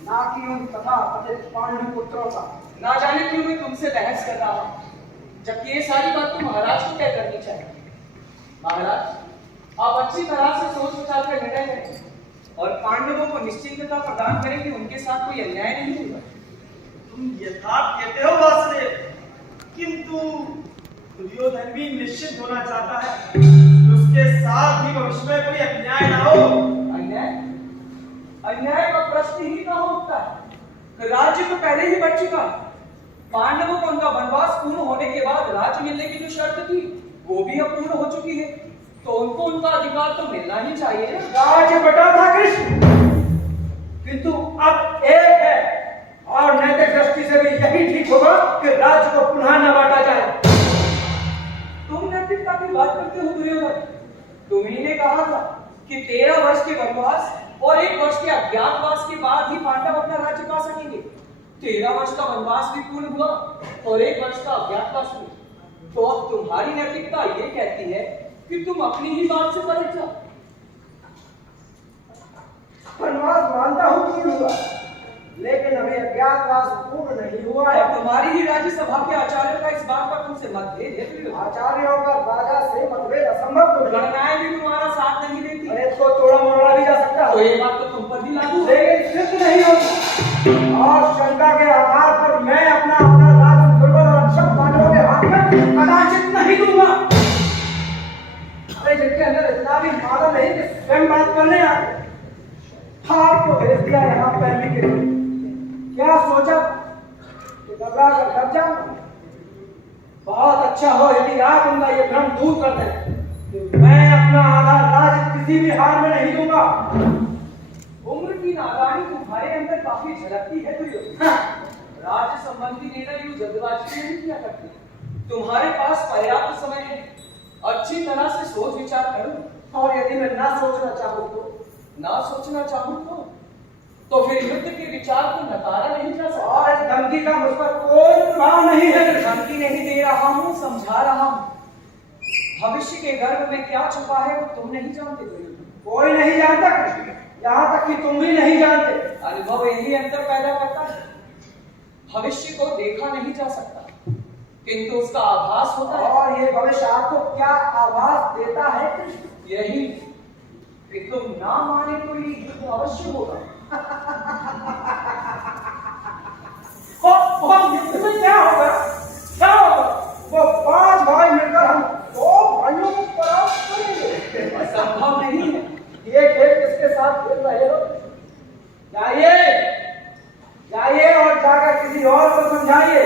ना कि उन तथा पांडु पुत्रों का। ना जाने क्यों मैं तुमसे बहस कर रहा हूं, जबकि ये सारी बात तो महाराज को तय करनी चाहिए। महाराज, आप अच्छी तरह से सोच विचार कर निर्णय करें और पांडवों को निश्चिंतता प्रदान करें कि उनके साथ कोई अन्याय नहीं होगा। तुम यथार्थ कहते हो वासुदेव, किंतु दुर्योधन भी निश्चित होना चाहता है कि उसके साथ ही भविष्य में कोई अन्याय ना हो। अन्याय? अन्याय का प्रश्न ही कहां उठता है? राज्य तो पहले ही बढ़ चुका। पांडवों को उनका वनवास पूर्ण होने के बाद राज्य मिलने की जो शर्त थी वो भी अब पूर्ण हो चुकी है, तो उनको उनका अधिकार तो मिलना ही चाहिए। राज्य बटा था कृष्ण, किंतु अब एक है, और नैतिक दृष्टि से भी यही ठीक होगा कि राज्य को पुनः न बांटा जाए। तुम नैतिकता की बात करते हो दुर्योधन? तुम्ही ने कहा था कि 13 वर्ष के वनवास और 1 वर्ष के अज्ञातवास के बाद ही पांडव अपना राज्य पा सकेंगे। 13 वर्ष का वनवास भी पूर्ण हुआ और 1 वर्ष का अज्ञातवास भी। तो अब तुम्हारी नैतिकता ये कहती है कि तुम अपनी ही बात से पलट जाओ। वनवास मानता हूं पूर्ण हुआ, लेकिन अभी अज्ञातवास पूर्ण नहीं हुआ है। तुम्हारी ही राज्यसभा के आचार्यों का इस बात पर तुमसे मतभेद है। आचार्यों का राजा से मतभेद असंभव तो गणनाएं भी तुम्हारा साथ नहीं देती। अरे तो तोड़ा मोड़ा भी जा सकता है। तो ये बात तो तुम पर भी लागू है, लेकिन सिद्ध नहीं होती। और शंका के आधार पर मैं अपना राज्य दुर्बल और अक्षम पांडवों के हाथ में कदाचित नहीं दूंगा। अरे जिनके अंदर इतना भी मादल नहीं कि स्वयं बात करने आते, आपको भेज दिया यहाँ पहले के लिए। क्या सोचा कि घबरा कर डर जाऊंगा? बहुत अच्छा हो यदि आप उनका ये भ्रम दूर कर दें कि मैं अपना आधा राज्य किसी भी हाल में नहीं दूंगा। उम्र की नादानी तुम्हारे अंदर काफी झलकती है राज्य संबंधी निर्णय यूं जल्दबाजी में नहीं किया करते। तुम्हारे पास पर्याप्त समय है, अच्छी तरह से सोच विचार करो। और यदि मैं ना सोचना चाहूँ तो फिर युद्ध के विचार को नकारा नहीं जा सकता। और इस धमकी का मुझ पर कोई प्रभाव नहीं है। धमकी नहीं दे रहा हूँ, समझा रहा हूँ। भविष्य के गर्भ में क्या छुपा है वो तुम नहीं जानते। कोई नहीं जानता, यहाँ तक कि तुम भी नहीं जानते। अनुभव यही अंतर पैदा करता है। भविष्य को देखा नहीं जा सकता, किंतु उसका आभास होता है। और ये भविष्य आपको क्या आभास देता है कृष्ण? यही कि तुम ना माने तो ये युद्ध अवश्य होगा। और युद्ध में क्या होगा? क्या होगा? वो 5 भाई मिलकर हम 2 भाइयों को परास्त करेंगे। संभव नहीं है। ये खेल किसके साथ खेल रहे हो? जाइए और जाकर किसी और को समझाइए।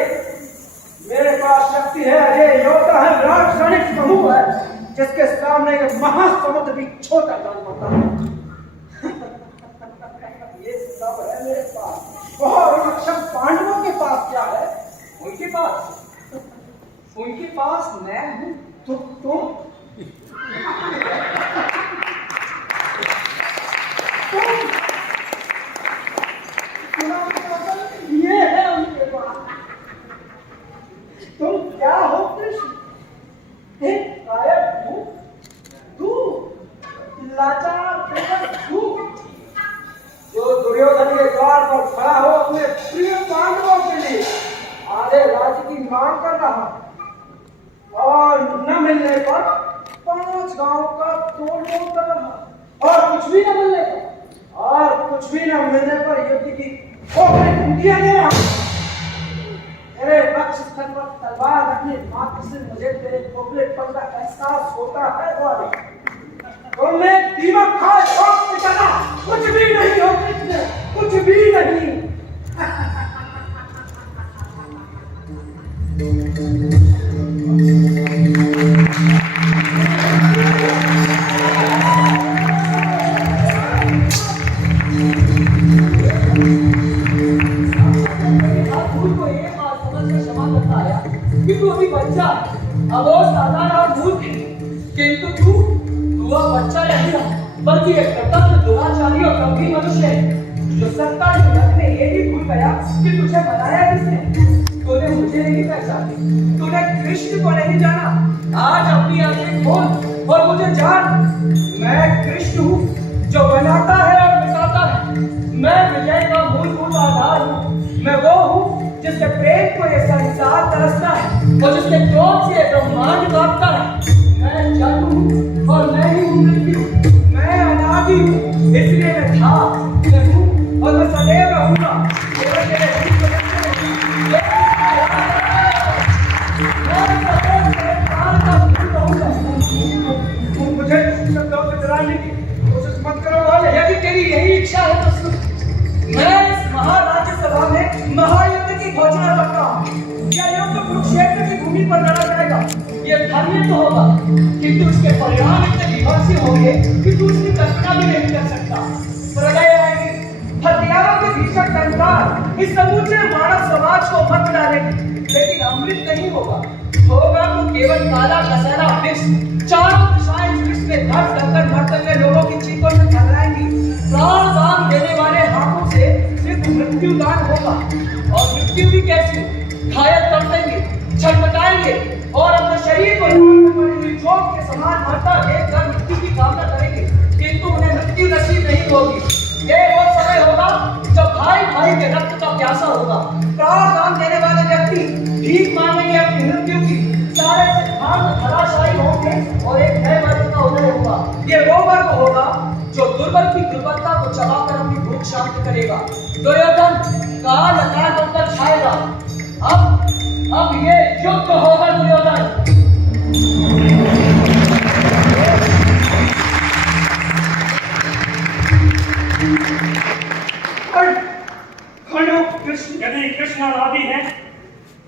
मेरे पास शक्ति है, ये योद्धा है, विराट सैनिक समूह है, जिसके सामने ये महासमुद्र भी छोटा जान पड़ता है। ये सब है मेरे पास। और अक्षम पांडवों के पास क्या है? उनके पास मैं हूं, तुम ये है उनके पास। तुम क्या हो कृष्ण? गायब तू लाचार तू जो दुर्योधन के द्वार पर खड़ा हो अपने प्रिय पांडवों के लिए आधे राज्य की मांग कर रहा और न मिलने पर 5 गांव का तोड़ कर रहा और कुछ भी न मिलने पर युद्ध की उंगलियां दे रहा। मेरे लक्ष्य स्थल पर तलवार रखने मात्र से मुझे तेरे खोखले पल का एहसास होता है। तुमने दीमक खाए कुछ भी नहीं हो कृष्ण, कुछ भी नहीं। तू अभी बच्चा अब वो साधारण और मूर्ख है, किंतु तू अब बच्चा नहीं रहा बल्कि एक कर्तव्य दुराचारी और गंभीर मनुष्य है जो सत्ता जगत में ये भी भूल गया कि तुझे बनाया किसने। तूने मुझे नहीं पहचाना, तूने कृष्ण को नहीं जाना। आज अपनी आंखें खोल और मुझे जान। मैं कृष्ण हूँ जो बनाता है और मिटाता है। मैं विजय का मूलभूत आधार हूँ। मैं वो हूँ जिसके प्रेम को ये संसार तरसता है और जिसके क्रोध से ब्रह्मांड कांपता है। मैं जन्म हूँ और मैं ही हूँ मृत्यु। मैं अनादि हूँ, इसलिए मैं था, मैं हूँ और मैं सदैव रहूंगा। केवल तेरे रूप बदलते रहेंगे। मुझे शब्दों से डराने की कोशिश मत करो। यदि तेरी यही इच्छा है तो सुन। मैं इस महाराज्य सभा में महायुद्ध की घोषणा करता हूँ। यह युद्ध कुरुक्षेत्र की भूमि पर लड़ा जाएगा। यह धर्म तो होगा, किंतु उसके परिणाम इतने विभत्स होंगे कि तू उसकी कल्पना भी नहीं कर सकता। प्रलय आएगी, हथियारों के भीषण टंकार इस समूचे मानव समाज को मत डालेगी। लेकिन अमृत नहीं होगा तो केवल काला कसरा विष। चारों दिशाएं इस विष में धस धसकर मरते हुए लोगों की चीखों से टकराएंगी। प्राण दान देने वाले हाथों से सिर्फ मृत्यु दान होगा, और मृत्यु भी कैसी? घायल कर देंगे, छटपटाएंगे और अपने शरीर को चोट के समान मरता देखकर मृत्यु की कामना करेंगे, किंतु उन्हें मृत्यु नसीब नहीं होगी। ये वो समय होगा जब भाई भाई के रक्त का प्यासा होगा। प्राण दान देने वाले व्यक्ति भीख मांगेंगे अपनी मृत्यु की। सारे सिद्धांत धराशायी होंगे और एक नए वर्ग का उदय होगा। ये वो वर्ग होगा जो दुर्बल की दुर्बलता को चबाकर अपनी भूख शांत करेगा। दुर्योधन काल अकाल होकर छाएगा। अब ये युद्ध होगा दुर्योधन। यदि कृष्ण आदि है,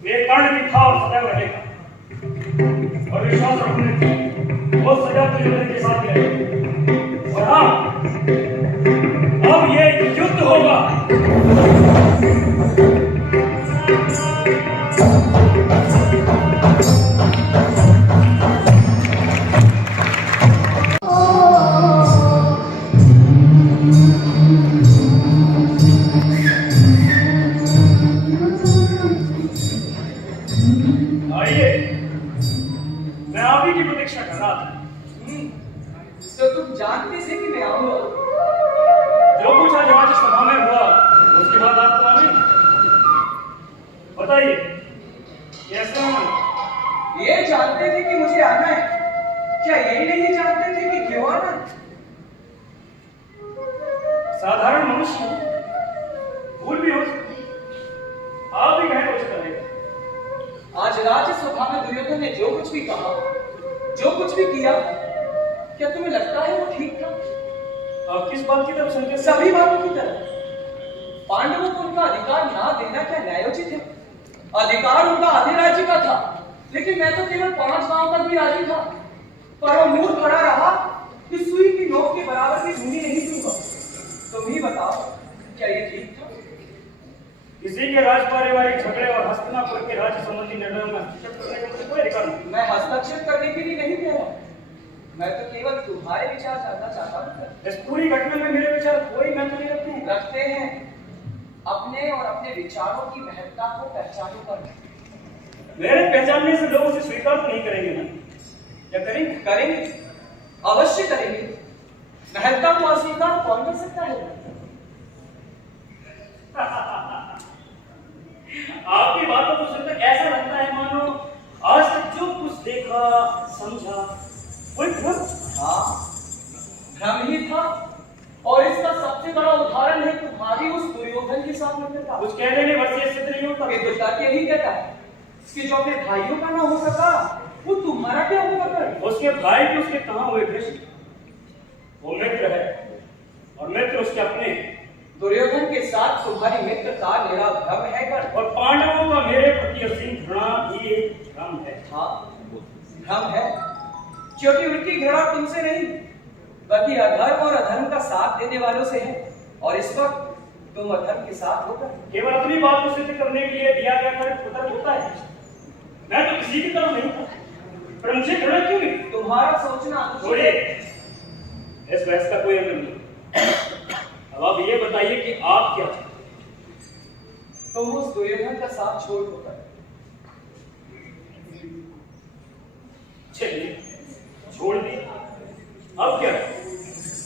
वे कर्ण भी था और सदैव रहेगा। और विश्वास रखने वो सदैव दुर्योधन के साथ रहेगा। और हाँ, अब ये युद्ध होगा। तो तुम जानते थे कि मैं आऊंगा? जो कुछ आज आज सभा में हुआ उसके बाद आपको आने बताइए, कैसे हो? ये जानते थे कि मुझे आना है, क्या यही नहीं जानते थे कि क्यों आना है? साधारण मनुष्य हूं, भूल भी हो सकती है। आप भी कहें कुछ करेगा। आज राज्यसभा में दुर्योधन ने जो कुछ भी कहा, जो कुछ भी किया, क्या तुम्हें लगता है वो ठीक था? आप किस बात की तरफ संकेत? सभी बातों की तरह पांडवों को उनका अधिकार ना देना क्या न्यायोचित है? अधिकार उनका आधे राज्य का था, लेकिन मैं तो केवल 5 गांव तक भी राजी था, पर वो मूड खड़ा रहा कि सुई की नोक के बराबर भी भूमि नहीं दूंगा। तुम ही बताओ, क्या ये ठीक था? किसी के राज पारिवारिक झगड़े और हस्तिनापुर के राज्य संबंधी निर्णयों में हस्तक्षेप करने का मुझे कोई अधिकार नहीं। मैं हस्तक्षेप करने के लिए नहीं कह रहा, मैं तो केवल तुम्हारे विचार जानना चाहता हूँ। इस पूरी घटना में मेरे विचार कोई महत्व नहीं रखते हैं। रखते हैं। अपने और अपने विचारों की महत्ता को पहचानो कर। मेरे पहचानने से लोग उसे स्वीकार तो नहीं करेंगे ना? या करेंगे? करेंगे, अवश्य करेंगे। महत्ता को अस्वीकार कौन कर सकता है? आपकी बातों को सुनकर ऐसा लगता है मानो आज तक जो कुछ देखा समझा कोई भ्रम। हाँ, भ्रम ही था, और इसका सबसे बड़ा उदाहरण है तुम्हारी उस दुर्योधन के साथ मित्रता। कुछ कहने में वर्षीय सिद्ध नहीं होता। ये दुष्टाके यही कहता है कि जो अपने भाइयों का ना हो सका, वो तुम्हारा क्या होगा कर? उसके भाई के उसके कहाँ हुए कृष्ण? वो मित्र है और मित्र उसके अपने। दुर्योधन के साथ तुम्हारी मित्रता मेरा भ्रम है कर। और पांडवों का मेरे प्रति असीम घृणा भी एक भ्रम है। हाँ, भ्रम है, क्योंकि उनकी घृणा तुमसे नहीं, बल्कि अधर्म और अधर्म का साथ देने वालों से है, और इस वक्त तुम अधर्म के साथ होकर केवल अपनी बात को सिद्ध करने के लिए दिया गया कर कुतर्क होता है। मैं तो किसी की तरफ नहीं था, पर मुझे घृणा क्यों नहीं? तुम्हारा सोचना छोड़िए, इस बहस का कोई अंत नहीं। अब आप ये बताइए कि आप क्या चाहते? तुम उस दुर्योधन का साथ छोड़ होकर। चलिए, छोड़ दिए, अब क्या?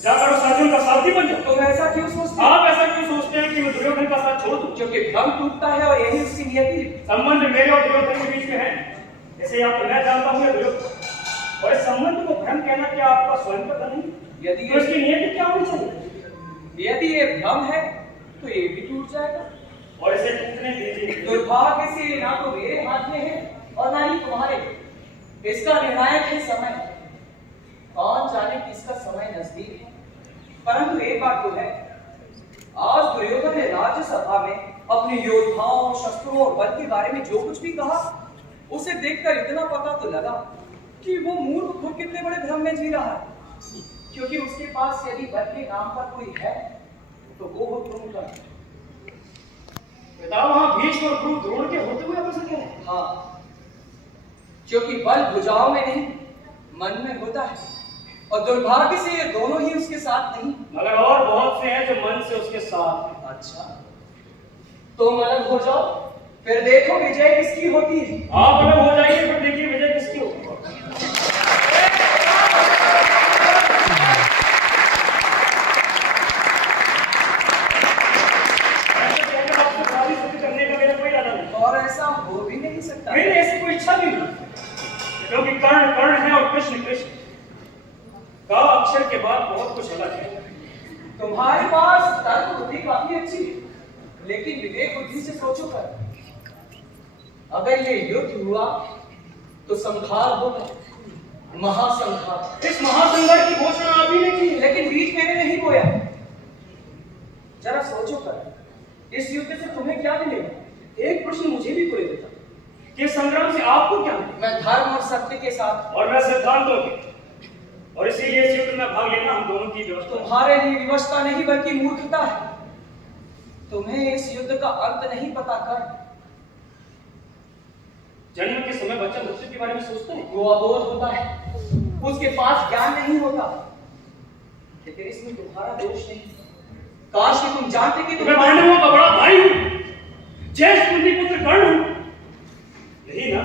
जाकर उस अर्जुन का साथी बन जाओ। तुम ऐसा क्यों सोचते हो? आप ऐसा क्यों सोचते हैं कि मैं दुर्योधन का साथ छोड़ दूं? क्योंकि भ्रम टूटता है और यही उसकी नियति है। संबंध मेरे और दुर्योधन के बीच में है, जैसे आप मैं जानता हूँ या दुर्योधन। और इस संबंध को भ्रम कहना क्या आपका स्वयं पता नहीं? यदि तो इसकी नियति क्या होनी चाहिए? यदि ये भ्रम है तो ये भी टूट जाएगा। और इसे टूटने दीजिए। दुर्भाग्य से ना तो मेरे हाथ में है और ना ही तुम्हारे। इसका निर्णायक है समय। कौन जाने किसका समय नजदीक है। परंतु एक बात तो है, आज दुर्योधन ने राज्यसभा में अपने योद्धाओं, शस्त्रों और बल के बारे में जो कुछ भी कहा, उसे देखकर इतना पता तो लगा कि वो मूर्ख खुद कितने बड़े भ्रम में जी रहा है। क्योंकि उसके पास यदि बल के नाम पर कोई है तो वो हो द्रोण। बताओ, वहां भीष्म और गुरु द्रोण के होते हुए आप सके हैं? हाँ, क्योंकि बल भुजाओं में नहीं मन में होता है, और दुर्भाग्य से ये दोनों ही उसके साथ नहीं। मगर और बहुत से हैं जो मन से उसके साथ हैं। अच्छा, तुम अलग हो जाओ, फिर देखो विजय किसकी होती है। आप अलग हो जाइए, फिर देखिए विजय किसकी होती है। करने का मेरा कोई इरादा नहीं, और ऐसा हो भी नहीं सकता। मेरी ऐसी कोई इच्छा भी नहीं, क्योंकि कर्ण कर्ण है और कृष्ण कृष्ण। का अक्षर के बाद बहुत कुछ अलग है। तुम्हारे पास तर्क बुद्धि काफी अच्छी है, लेकिन विवेक बुद्धि से सोचो कर। अगर ये युद्ध हुआ तो संहार होगा, महासंहार। इस महासंघर्ष की घोषणा आप ही ने की, लेकिन बीज मैंने नहीं बोया। जरा सोचो कर, इस युद्ध से तुम्हें क्या मिलेगा? एक प्रश्न मुझे भी कोई देता कि संग्राम से आपको क्या मिलेगा? मैं धर्म और सत्य के साथ, और मैं सिद्धांतों के, और इसीलिए इस युद्ध में भाग लेना हम दोनों की व्यवस्था। तुम्हारे लिए विवशता नहीं बल्कि मूर्खता है। तुम्हें इस युद्ध का अंत नहीं पता कर। जन्म के समय बच्चा मृत्यु के बारे में सोचता है, वो अबोध होता है, उसके पास ज्ञान नहीं होता। लेकिन इसमें तुम्हारा दोष नहीं। काश कि तुम जानते कि मैं पांडवों का बड़ा भाई हूं, ज्येष्ठ कुंती पुत्र कर्ण हूं, यही ना?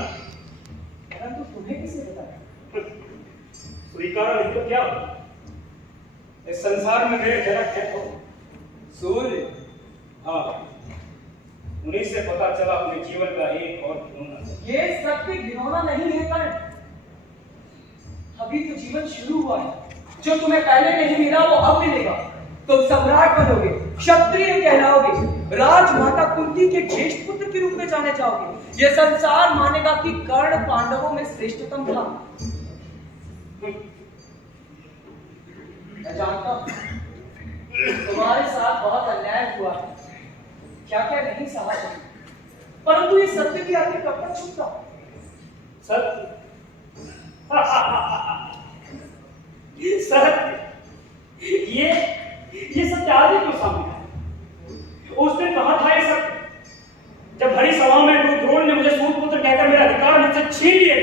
परंतु तुम्हें किसे बताया? स्वीकार नहीं तो क्या होगा? इस संसार में मेरे जरा क्या हो? सूर्य। हाँ, उन्हीं से पता चला अपने जीवन का एक और घिनौना। ये सत्य घिनौना नहीं है कर्ण, अभी तो जीवन शुरू हुआ है। जो तुम्हें पहले नहीं मिला वो अब मिलेगा। तुम सम्राट बनोगे, क्षत्रिय कहलाओगे, राजमाता कुंती के ज्येष्ठ पुत्र के रूप में जाने जाओगे। यह संसार मानेगा कि कर्ण पांडवों में श्रेष्ठतम था। मैं जानता हूं तुम्हारे साथ बहुत अन्याय हुआ है, क्या क्या नहीं सहा है, परंतु ये सत्य की आखिर कब तक छुपता? सत्य सत्य ये सत्य आज ही क्यों सामने आया? उस दिन कहा था ये सत्य जब भरी सभा में द्रोण ने मुझे सूतपुत्र कहकर मेरे अधिकार मुझसे छीन लिए।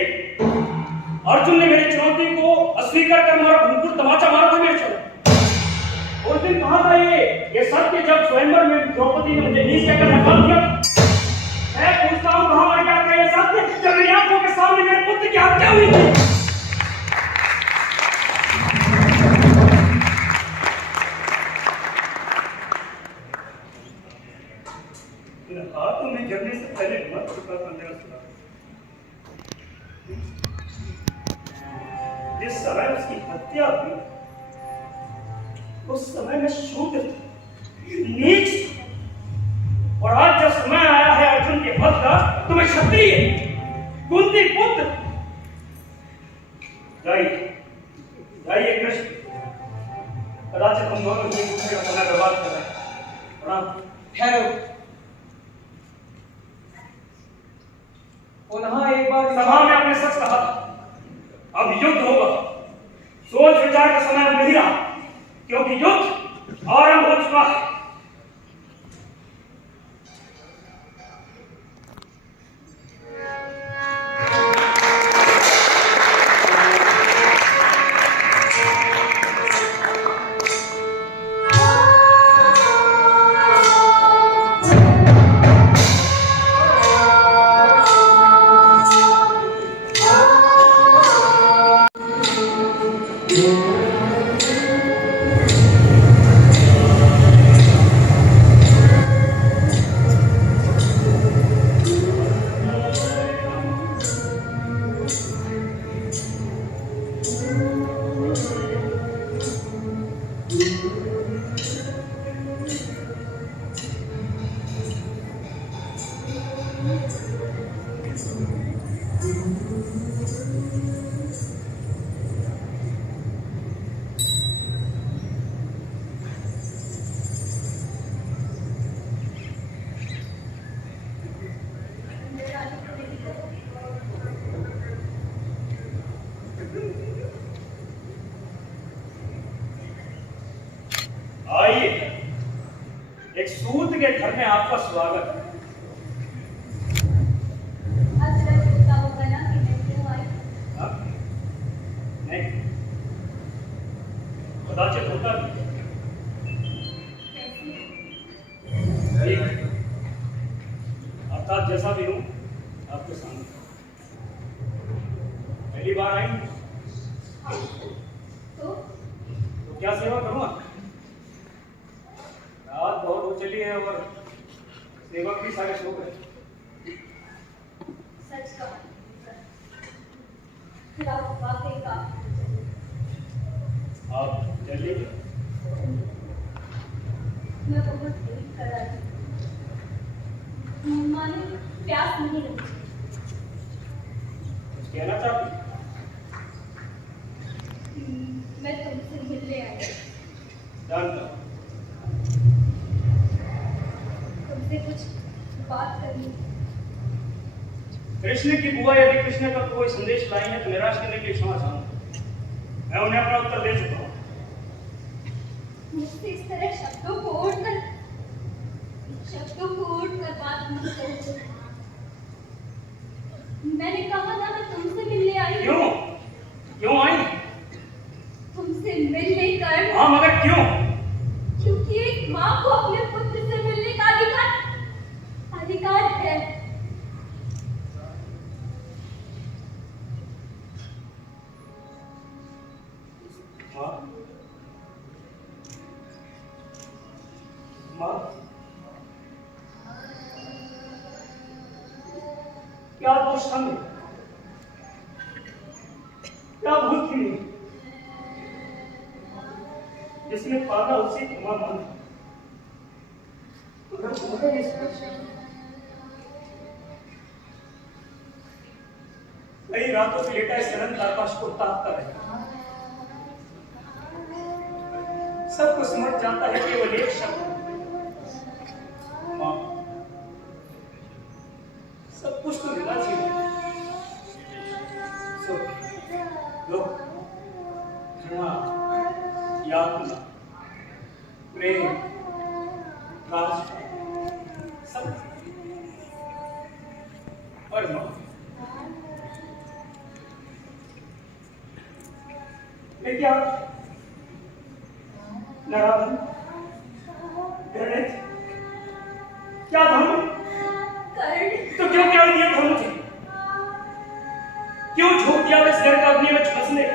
अर्जुन ने मेरी चुनौती को अस्वीकार कर मेरा भूतपूर्व तमाचा मारा था मेरे चरण। उस दिन कहा था ये सत्य जब स्वयंवर में द्रौपदी ने मुझे नीच कहकर नकार दिया। मैं पूछता हूं कहां मर गया था ये सत्य जब मेरी आंखों के सामने मेरे पुत्र की हत्या हुई थी? हाथों में गिरने से पहले मर चुका था मेरा सुना। जिस समय उसकी हत्या हुई उस समय मैं शूद्र नीच, और आज जब समय आया है अर्जुन के वध का तो मैं क्षत्रिय कुंती पुत्र। जाइए कृष्ण, कदाचित हम दोनों एक दूसरे का समय बर्बाद कर रहे हैं। ठहरो, पुनः एक बार सभा में आपने सच कहा था, अब युद्ध होगा। सोच विचार का समय अब नहीं रहा, क्योंकि युद्ध आरंभ हो चुका है। आइए, एक सूत के घर में आपका स्वागत है। नहीं, कदाचित होता भी। अर्थात जैसा भी हूं आपके सामने। पहली बार आई तो क्या सेवा करूंगा? रात बहुत हो चली है और सेवक भी सारे सो गए। सच का वाकई का आप चलिए। मैं बहुत देर कर रही हूँ, मानो प्यास नहीं लगी। कहना चाहती? मैं तुमसे मिलने आई, जानता हूं। तुमसे कुछ बात करनी। कृष्ण की बुआ यदि कृष्ण का कोई संदेश लाई है तो निराश करने के लिए क्षमा चाहूंगा। मैं उन्हें अपना उत्तर दे चुका हूं। मुझसे इस तरह शब्दों को उड़कर बात नहीं करो। मैंने कहा था मैं तुमसे मिलने आई। क्यों आई? तुमसे मिलने कर। हाँ, मगर क्यों? क्योंकि एक माँ को अपने पुत्र से मिलने का अधिकार है। माँ, वो क्षण क्या भूल थी मेरी, जिसने पाला उसी तुम्हारा मन अगर तुम्हें इस कई रातों से लेटा इस अनंत आकाश को ताकता रहे, सब कुछ समझ जाता है केवल एक शब्द मां। सब कुछ तो मिला जीवन दुख, घृणा, यातना, प्रेम, राज, सब। और मां मैं क्या नाराज, घृणित, क्या धर्म तो क्यों क्या दिया था मुझे, क्यों झोंक दिया इस घर का अग्नि में झुलसने,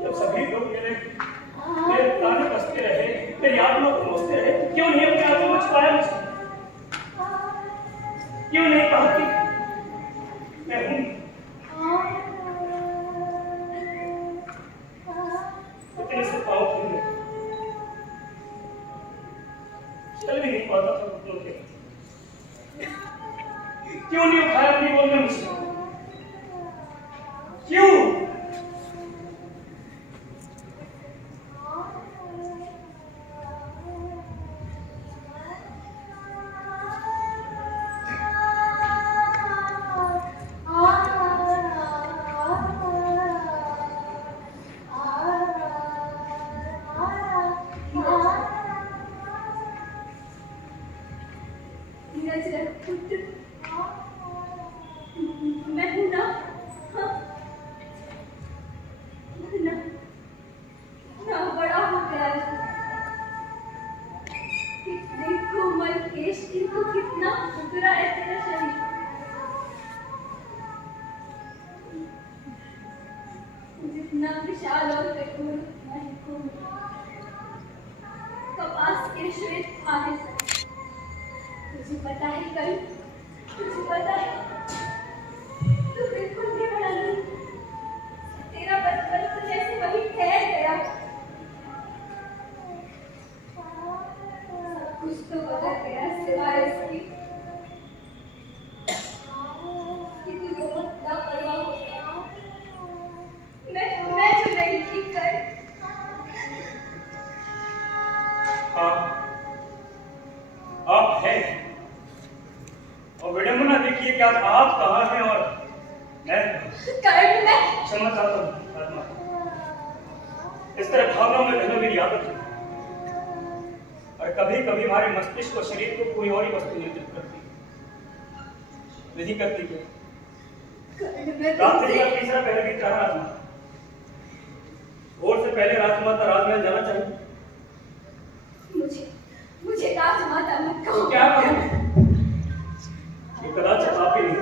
जब सभी लोग मेरे ताने बसते रहे, मेरी आत्मा को नोचते रहे, तो क्यों नहीं अपने आत्मा को छुपाया मुझे, क्यों नहीं कहा कि मैं हूं। इतने से पाँव फूल गए, चल भी नहीं पाता था घुटनों के, क्यों नहीं उठाया अपनी गोद में मुझसे, क्यों? मैं हूं ना, ना बड़ा हो गया है, कितने कोमल केश, किंतु कितना खुदरा है तेरा शरीर, जितना विशाल और कठोर उतना ही कोमल, कपास के श्वेत खाने से तुझे पता है कल, तुझे पता है तू बिल्कुल भी बड़ा नहीं, तेरा बचपन तो जैसे वही ठहर गया, सब कुछ तो बदल गया सिवाय इसकी कि तू बहुत लापरवाह हो गया। मैं जो नहीं थी कर, आप है और विडंबना देखिए कि आज आप कहाँ हैं और मैं कर्ण में क्षमा चाहता हूँ आत्मा, इस तरह भावनाओं में रहना मेरी आदत है और कभी कभी हमारे मस्तिष्क और शरीर को कोई और ही वस्तु नियंत्रित करती है, नहीं करती क्या? रात्रि का तीसरा पहर बीत रहा आत्मा, भोर से पहले राजमाता राजमहल जाना चाहिए। मुझे राजमाता मत कहो। तो क्या कहूं? ये कदाचित आप ही नहीं,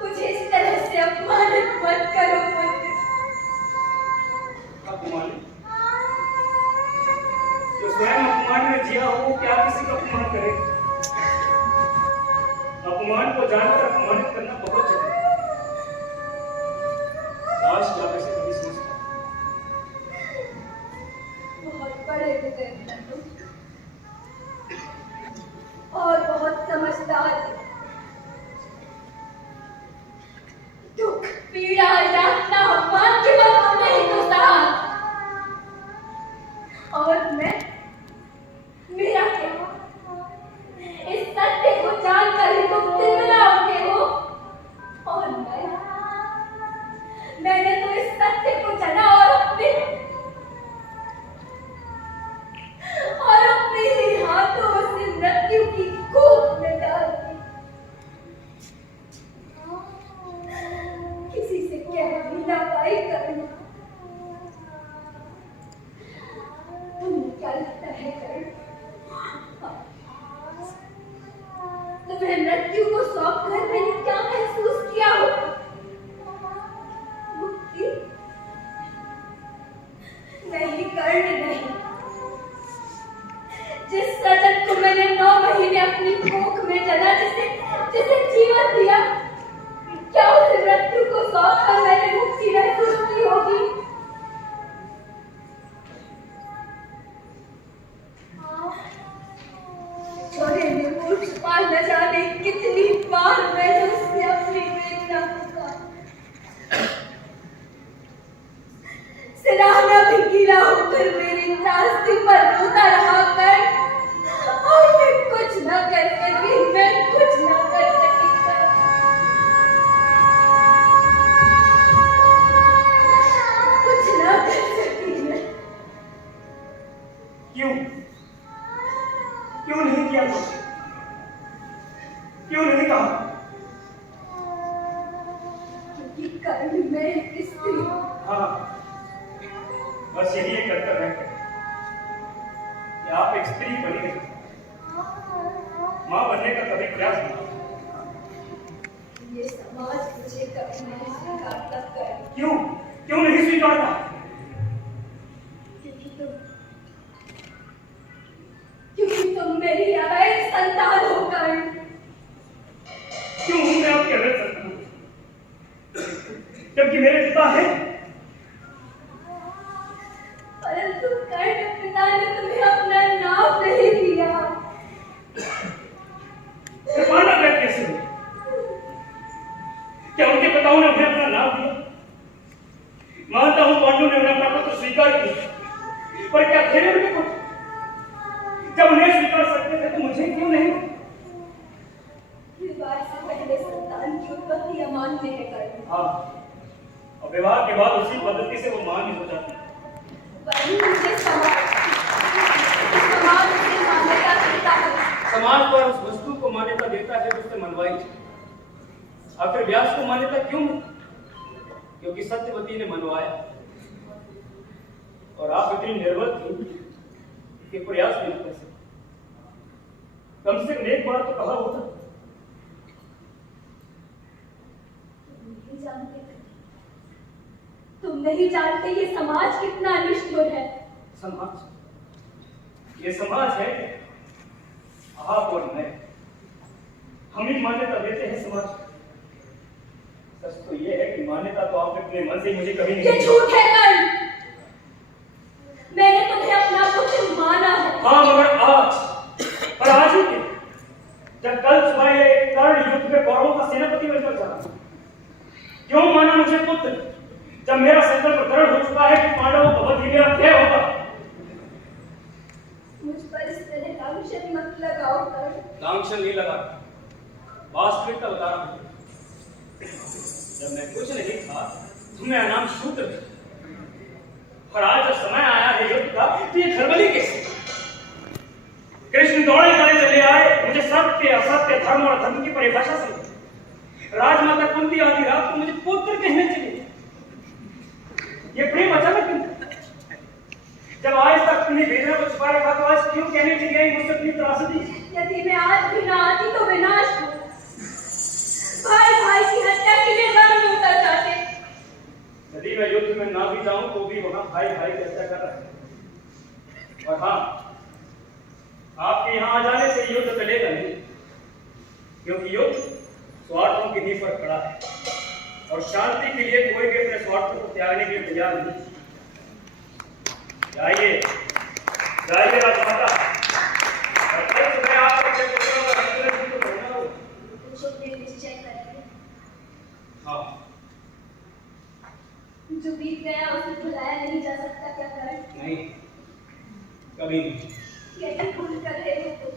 मुझे इस तरह से अपमानित मत करो पुत्र। अपमानित? जो स्वयं अपमान में जिया हो वो क्या किसी का अपमान करे? अपमान को जानकर अपमानित करना बहुत जरूरी है। काश क्या वैसे कभी सोचता। बहुत बड़े हृदय और बहुत समझदार, दुख पीड़ा यातना अपमान के बाद तुमने ही तो सहा, और मेरा क्या? इस सत्य को जानकर ही तुम तिलमिला उठे हो, और मैंने तो इस सत्य को जाना और अपने ही हाथों से मृत्यु की कूप में डाल दी। किसी से कह भी ना पाई करुणा। तुम्हें क्या लगता है करुणा? तुम्हें मृत्यु को सौंप कर मैंने क्या महसूस किया हो? मुक्ति? नहीं, कर्ण नहीं। जिस अपनी भूख में जला, जिसे जीवन दिया, क्या उस मृत्यु को सौंपकर मैंने मुक्ति महसूस की होगी? छोरे में मूर्ख पाल न जाने कितनी बार मैंने उससे अपनी वेदना पुकार, सिराहना भी गिरा होकर मेरी नास्ती पर रोता रहा कर, और मैं कुछ न कर सकी, मैं कुछ न कर सकी कर। कुछ न कर सकी मैं। क्यों क्यों नहीं किया तुमने? क्यों नहीं कहा? क्योंकि कल मैं एक स्त्री हूँ। हाँ, बस यही एक कर्तव्य है कि आप एक स्त्री बनी नहीं, मां बनने का कभी प्रयास नहीं। ये समाज मुझे कभी नहीं स्वीकारता कर, क्यों क्यों नहीं स्वीकारता? क्योंकि तुम मेरी अवैध संतान होकर। क्यों हूं मैं आपकी अवैध संतान, जबकि मेरे पिता हैं? परंतु कर्ण पिता ने तुम्हें अपना नाम नहीं दिया। माना गया कैसे हो? क्या उनके पिताओं ने उन्हें अपना नाम दिया? मानता हूं पांडु ने उन्हें अपना पुत्र स्वीकार किया, पर क्या थे उनके पुत्र? जब उन्हें स्वीकार सकते थे तो मुझे क्यों नहीं? विवाह से पहले संतान की उत्पत्ति अमान्य है कर्ण। हाँ, और विवाह के बाद उसी पद्धति से वो मान्य हो जाती है। मुझे समाज उसे मान्यता देता है। समाज पर उस वस्तु को मान्यता देता है जो उसने मनवाई। आखिर व्यास को मान्यता क्यों? क्योंकि सत्यवती ने मनवाया, और आप इतनी निर्बल थी कि प्रयास नहीं कर सकते। कम से कम एक बार तो कहा होता। तुम नहीं जानते ये समाज कितना निष्ठुर है। समाज, ये समाज है आप और मैं, हम ही मान्यता देते हैं समाज को। सच तो ये है कि मान्यता तो आप अपने मन से मुझे कभी नहीं ये झूठ है कर्ण। मैंने तुम्हें अपना पुत्र माना है। हाँ, मगर आज ही क्यों? जब कल सुबह ये कर्ण युद्ध में कौरवों का सेनापति बनकर चला, क्यों माना मुझे पुत्र? जब मेरा संकल्प दृढ़ हो चुका है कि पांडवों का वध ही मेरा ध्येय होगा। मुझ पर इस तरह का विषय मत लगाओ कर्ण। लांछन नहीं लगा, वास्तविकता बता रहा हूं। जब मैं कुछ नहीं था तो मैं अनाम शूद्र था, और आज जब समय आया है युद्ध का तो ये खलबली कैसे? कृष्ण दौड़े करे चले आए, मुझे सत्य असत्य धर्म और धर्म की परिभाषा समझ। राजमाता कुंती आधी रात को मुझे पुत्र कहने चली। ये प्रेम अचानक क्यों? जब आज तक तुमने वेदना को छुपा रखा तो आज क्यों कहने चली आई मुझसे अपनी त्रासदी? यदि मैं आज भी ना आती तो विनाश हो। भाई भाई की हत्या के लिए रण में उतर जाते। यदि मैं युद्ध में ना भी जाऊं तो भी वहां भाई भाई की हत्या कर रहे हैं। और हाँ, आपके यहां आ जाने से युद्ध चलेगा नहीं, क्योंकि युद्ध स्वार्थों की नींव पर खड़ा है, और शांति के लिए कोई भी अपने स्वार्थों को त्यागने के लिए तैयार नहीं। जाइए जाइए राजमाता, और कल सुबह आप अपने पुत्रों का रक्षण तो करना हो। कुछ अपने निश्चय करेंगे। हाँ, जो बीत गया उसे भुलाया नहीं जा सकता क्या कर्ण? नहीं, कभी नहीं। यही भूल कर रहे हो तुम।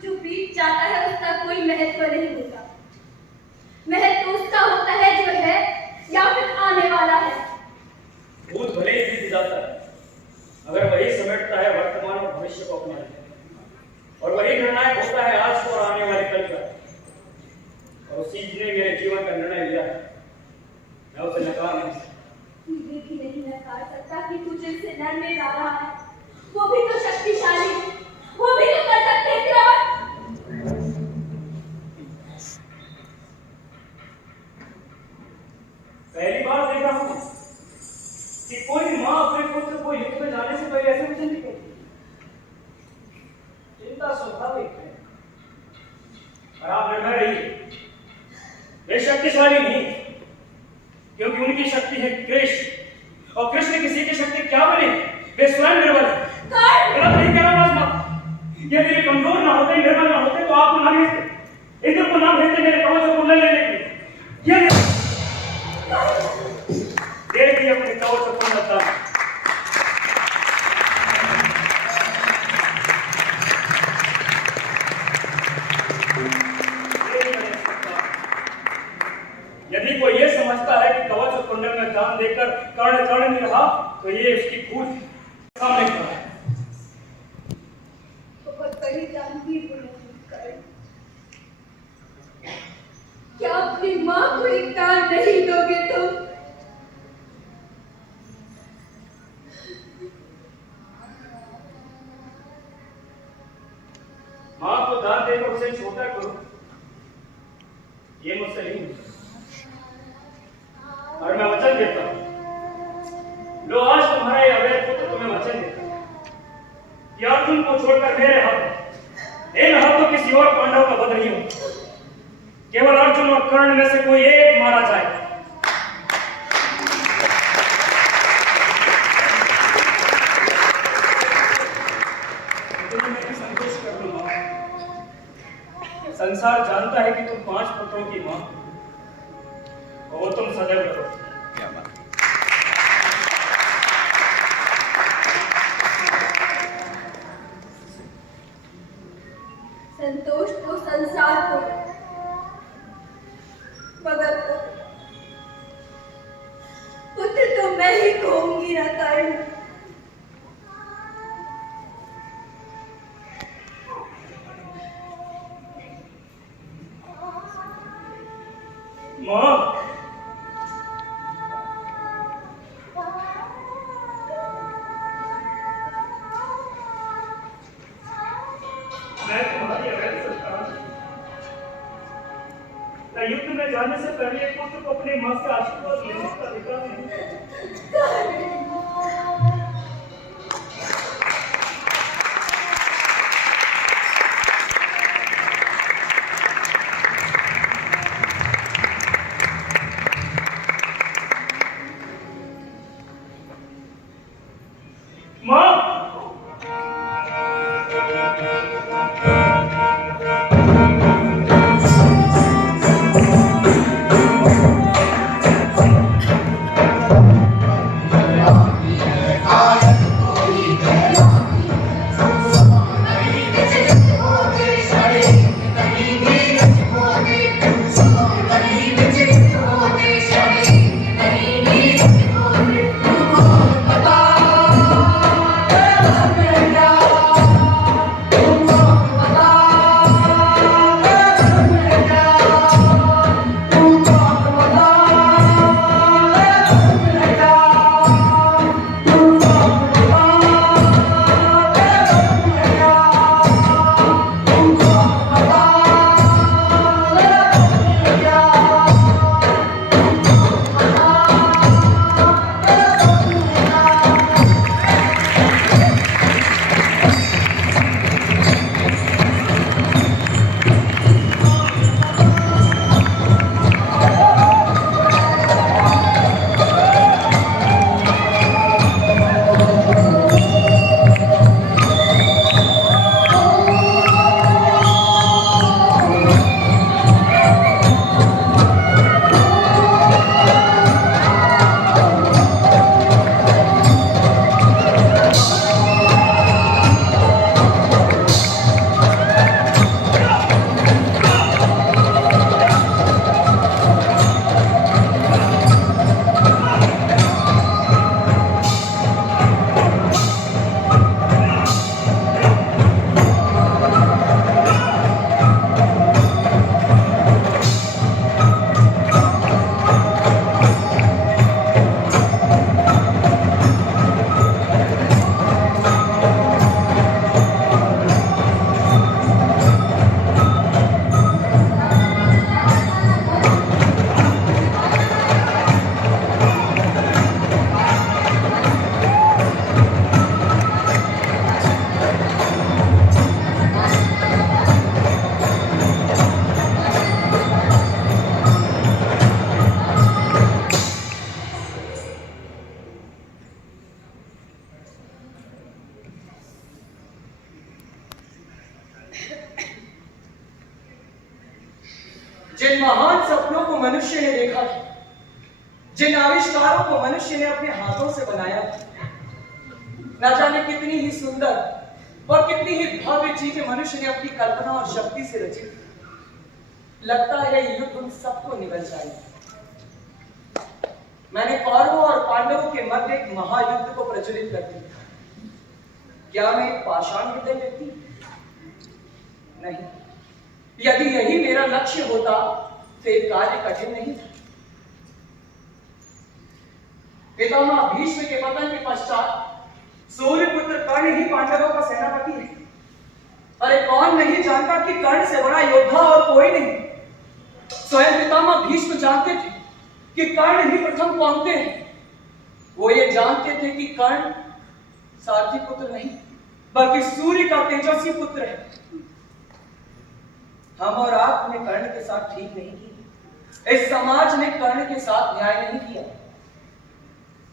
जो बीत जाता है उसका कोई महत्व नहीं होता। महत्व उसका होता है जो है या फिर आने वाला है। भूत भले ही बीत जाता है, अगर वही समेटता है वर्तमान और भविष्य को अपना लेता है, और वही निर्णायक होता है आज को और आने वाले कल का। और उसी ने मेरे जीवन का निर्णय लिया है, मैं उसे नकार नहीं सकता। ये भी नहीं नकार सकता कि तू जिनसे लड़ने जा रहा है वो भी तो शक्तिशाली है, वो भी तो कर सकते हैं। और आप निर्भय रहिए। वे शक्तिशाली नहीं, क्योंकि उनकी शक्ति है कृष्ण, और कृष्ण किसी की शक्ति क्या बने, वे स्वयं निर्बल है। गलत नहीं कह रहा हूं। यदि वे कमजोर ना होते, निर्बल ना होते, तो आपको ना भेजते, इंद्र को ना भेजते मेरे कवच को लेने के लिए। ये दे दिए अपने कवच को पूर्णता। यदि कोई ये समझता है कि कवच और कुंडल में दान देकर कर्ण नहीं रहा, तो ये उसकी भूल सामने खड़ा है। बहुत बड़ी जानती हूँ क्या अपनी माँ को एक दान नहीं दोगे तुम? माँ को दान देकर उसे छोटा करो, ये मुझसे नहीं होता। और मैं वचन देता हूं, लो आज तुम्हारा ये अवैध पुत्र तुम्हें वचन देता है कि अर्जुन को छोड़कर मेरे हाथ इन हाथों किसी और पांडव का वध नहीं होता। केवल अर्जुन और कर्ण में से कोई एक मारा जाए। मैं भी संतोष कर लूंगा। संसार जानता है कि तुम 5 पुत्रों की मां, और वो तुम सदैव रहो। संतोष को संसार को, मगर पुत्र तो मैं ही कहूंगी ना कर्ण। मां, मैं तुम्हारी अवैध संतान हूं। युद्ध में जाने से पहले एक पुत्र को अपनी मां से आशीर्वाद लेने का अधिकार नहीं। Thank you. जिन महान सपनों को मनुष्य ने देखा, जिन आविष्कारों को मनुष्य ने अपने हाथों से बनाया, न जाने कितनी ही सुंदर और कितनी ही भव्य चीजें मनुष्य ने अपनी कल्पना और शक्ति से रची। लगता है यह युद्ध उन सबको निगल जाएगा। मैंने कौरवों और पांडवों के मध्य एक महायुद्ध को प्रज्वलित कर दिया। क्या मैं एक पाषाण हृदय व्यक्ति? नहीं। यदि यही मेरा लक्ष्य होता तो एक कार्य कठिन नहीं था। पितामह भीष्म के पतन के पश्चात सूर्यपुत्र कर्ण ही पांडवों का सेनापति है। अरे कौन नहीं जानता कि कर्ण से बड़ा योद्धा और कोई नहीं। स्वयं पितामह भीष्म जानते थे कि कर्ण ही प्रथम कौनते हैं। वो ये जानते थे कि कर्ण सारथी पुत्र नहीं बल्कि सूर्य का तेजस्वी पुत्र है। हम और आपने कर्ण के साथ ठीक नहीं किया। इस समाज ने कर्ण के साथ न्याय नहीं किया।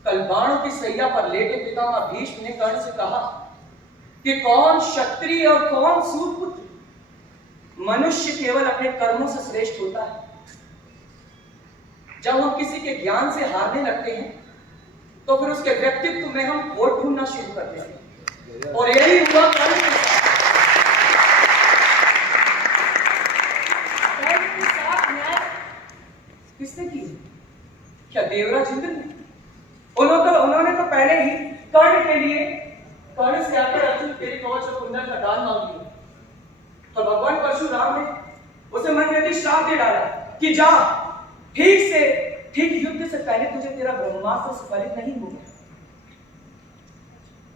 कल बाणों की सैया पर लेटे पितामह भीष्म ने कर्ण से कहा कि कौन क्षत्रिय और कौन सूरपुत्र? मनुष्य केवल अपने कर्मों से श्रेष्ठ होता है। जब हम किसी के ज्ञान से हारने लगते हैं तो फिर उसके व्यक्तित्व में हम खोट ढूंढना शुरू करते हैं, और यही हुआ कर्ण के साथ। कर्ण के साथ न्याय किसने किया? क्या देवराज इंद्र ने? उन्होंने तो पहले ही कर्ण के लिए कर्ण से आकर अर्जुन तेरे कवच और कुंडल का दान मांग लिया, और भगवान परशुराम ने उसे मन में श्राप दे डाला कि जा, ठीक युद्ध से पहले तुझे तेरा ब्रह्मास्त्र स्फलित नहीं होगा।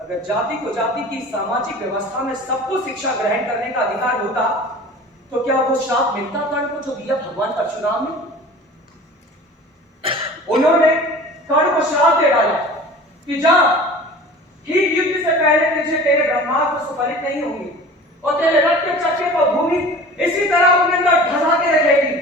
अगर जाति को जाति की सामाजिक व्यवस्था में सबको शिक्षा ग्रहण करने का अधिकार होता तो क्या वो श्राप मिलता कर्ण को जो दिया भगवान परशुराम ने? उन्होंने कर्ण को श्राप दे डाला कि जा, ठीक युद्ध से पहले तुझे तेरे ब्रह्मास्त्र स्फलित नहीं होंगे और तेरे रक्त के चक्के पर भूमि इसी तरह अपने अंदर धसा के रहेगी।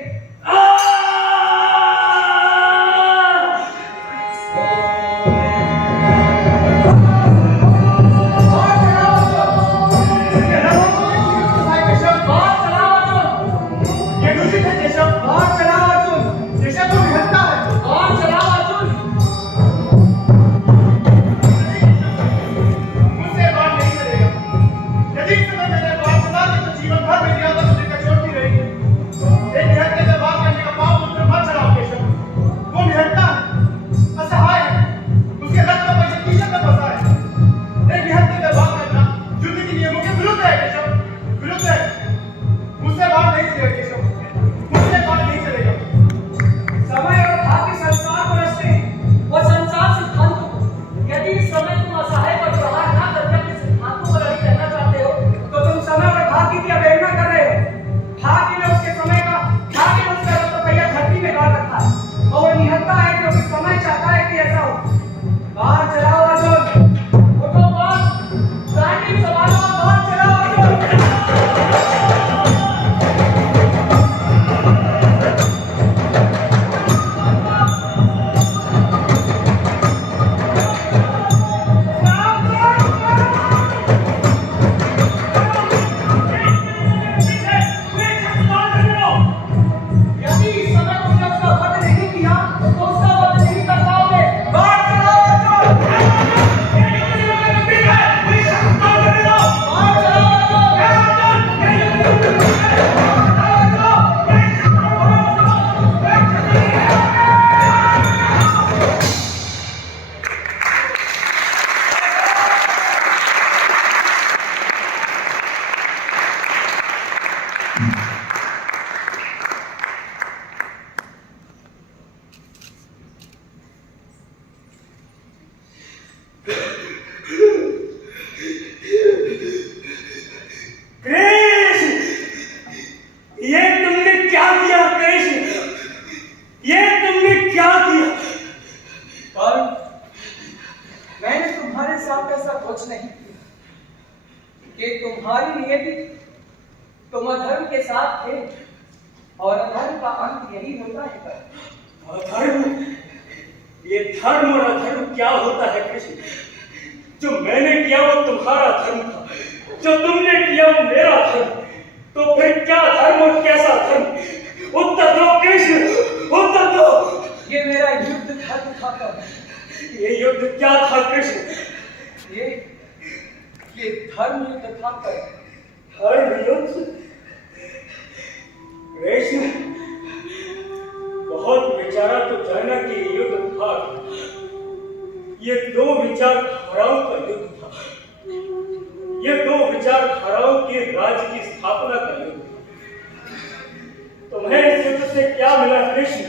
जो तुमने किया वो मेरा धर्म, तो फिर क्या धर्म और कैसा धर्म? उत्तर दो। ये दो विचारधाराओं का युद्ध था। ये दो विचारधाराओं के राज्य की स्थापना का युद्ध था। तुम्हें इस युद्ध से क्या मिला कृष्ण?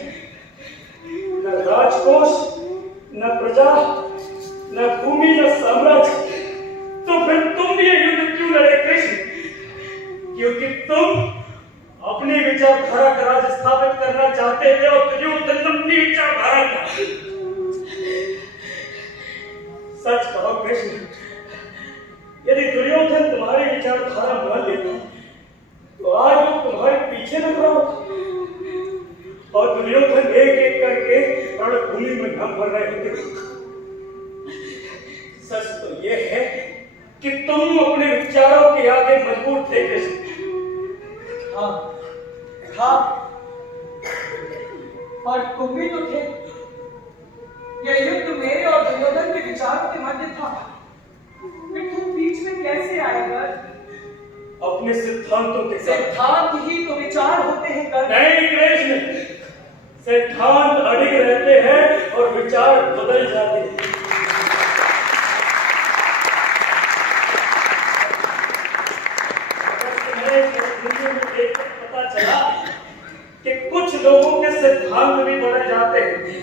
न राजकोष, न प्रजा, न भूमि, न साम्राज्य। तो फिर तुम भी ये युद्ध क्यों लड़े कृष्ण? क्योंकि तुम अपनी विचारधारा का राज्य स्थापित करना चाहते थे और दुर्योधन अपनी विचारधारा का। सच कहो कृष्ण, यदि दुर्योधन तुम्हारी विचारधारा मान लेता तो आज वो तुम्हारे पीछे लग रहा होता और दुर्योधन एक एक करके रणभूमि में दम भर रहे होते। सच तो यह है कि तुम अपने विचारों के आगे मजबूर थे कृष्ण। हाँ, और तुम भी तो थे। यह युद्ध मेरे और दुर्योधन के विचारों के मध्य था। फिर तुम बीच में कैसे आएगा? अपने सिद्धांतों के साथ। सिद्धांत ही तो विचार होते हैं कर। नहीं कृष्ण, सिद्धांत अड़िग रहते हैं और विचार बदल जाते हैं। पता चला कि कुछ लोगों के सिद्धांत भी बदल जाते हैं।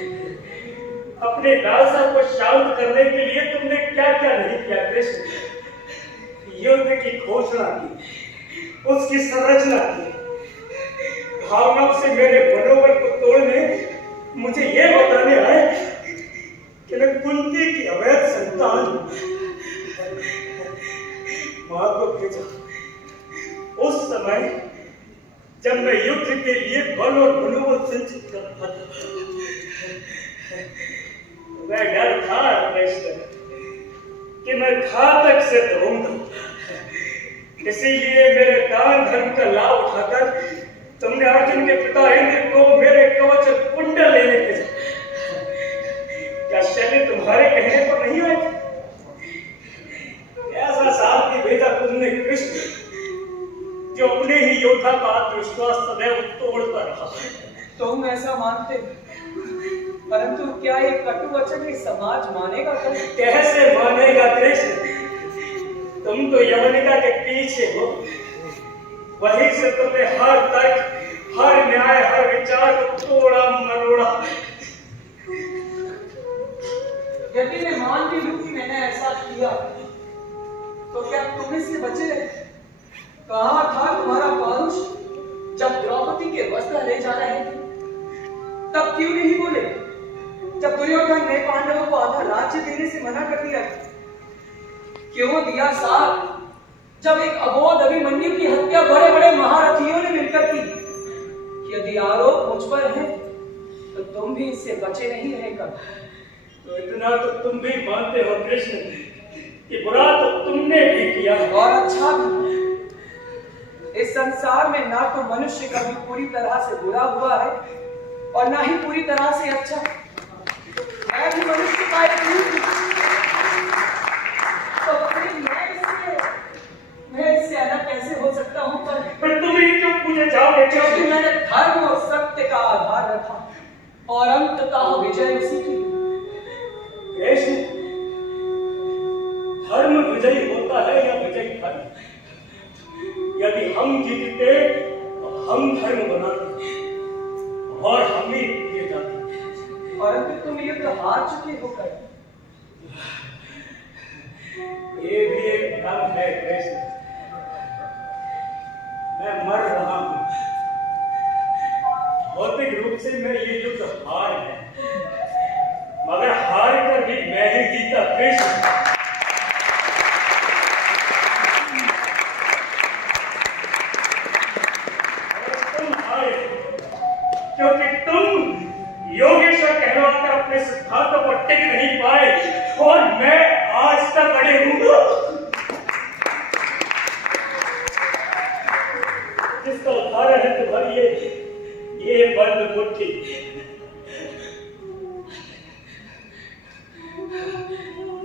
अपने लालसा को शांत करने के लिए तुमने क्या क्या नहीं किया कृष्ण? युद्ध की घोषणा की, उसकी संरचना की, भावनाओं से मेरे मनोबल को तोड़ने मुझे ये बताने आए कि मैं कुंती की अवैध संतान मां को भेजा। उस समय जब मैं युद्ध के लिए बल और मनोबल संचित कर रहा था, मैं डर था कृष्ण कि मैं घातक सिद्ध होऊंगा। इसीलिए मेरे दान धर्म का लाभ उठाकर तुमने अर्जुन के पिता इंद्र को मेरे कवच कुंडल लेने भेजा। क्या शैली तुम्हारे कहने पर नहीं आई? ऐसा साथी भेजा तुमने कृष्ण जो अपने ही योद्धा का आत्मविश्वास सदैव तोड़ता रहा। तुम ऐसा मानते, परंतु क्या एक कटु वचन ये समाज मानेगा? कैसे मानेगा कृष्ण? तुम तो यवनिका के पीछे हो, वहीं से तुमने हर तर्क, हर न्याय, हर विचार को तोड़ा मरोड़ा। यदि मैं मान भी लूं कि मैंने ऐसा किया, तो क्या तुम इससे बचे रहे? कहाँ था तुम्हारा पौरुष जब द्रौपदी के वस्त्र ले जा रहे थे? तब क्यों नहीं बोले? जब दुर्योधन ने पांडवों को आधा राज्य देने से मना कर दिया, क्यों दिया साथ? जब एक अबोध अभिमन्यु की हत्या बड़े बड़े महारथियों ने मिलकर की। यदि आरोप मुझ पर है तो तुम भी इससे बचे नहीं रहेगा। तो इतना तो तुम भी मानते हो कृष्ण कि बुरा तो तुमने भी किया और अच्छा भी। इस संसार में ना तो मनुष्य कभी पूरी तरह से बुरा हुआ है और ना ही पूरी तरह से अच्छा। मैं भी मनुष्य का एक रूप हूं। तो फिर मैं इससे अलग कैसे हो सकता हूं? पर तुम ही क्यों पूछे जाओगे? क्योंकि मैंने धर्म और सत्य का आधार रखा और अंततः विजय उसी की। कृष्ण, धर्म विजयी होता है या विजयी धर्म? यदि हम जीतते तो हम धर्म बनाते और हम ही जीत जाते। परंतु तुम युद्ध हार चुके हो कर। ये भी एक दम है कृष्ण। मैं मर रहा हूं। भौतिक रूप से मैं ये युद्ध हार है, मगर हार कर भी मैं ही जीता कृष्ण। तुम हारे क्योंकि तुम योगेश्वर कहलाकर अपने सिद्धांतों पर टिक नहीं पाए और मैं आज तक अड़े हूं। जिसका उदाहरण है तुम्हारी ये बंद मुट्ठी।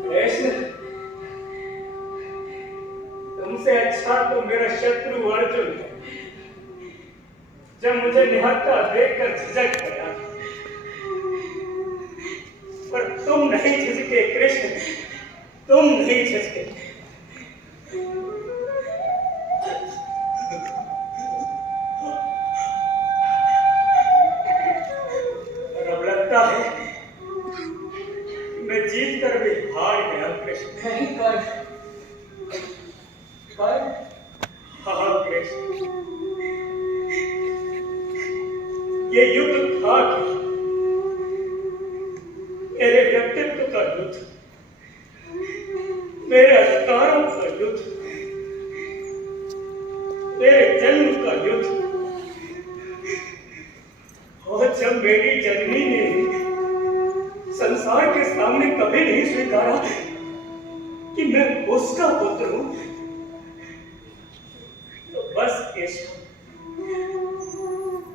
कृष्ण, तुमसे अच्छा तो मेरा शत्रु अर्जुन है। जब मुझे निहत्था देखकर झिझक गया, पर तुम नहीं झिझके। के कृष्ण, तुम नहीं झसके। और अब लगता है मैं जीत कर भी हार गया कृष्ण। नहीं कर हाँ कृष्ण, ये युद्ध था क्या? मेरे व्यक्तित्व का युद्ध, मेरे अधिकारों का युद्ध, मेरे जन्म का युद्ध। और जब मेरी जननी ने संसार के सामने कभी नहीं स्वीकारा कि मैं उसका पुत्र हूं, तो बस केशव,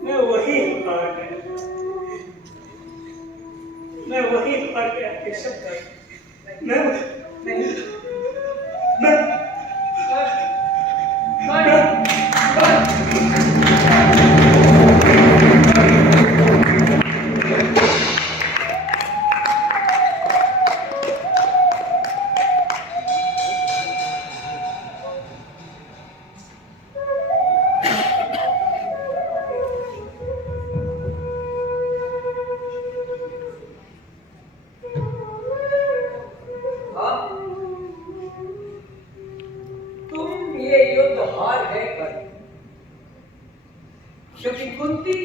मैं वही हार गया। मैं वही हार गया केशव। मैं तुम ये युद्ध हार गए कर, क्योंकि कुंती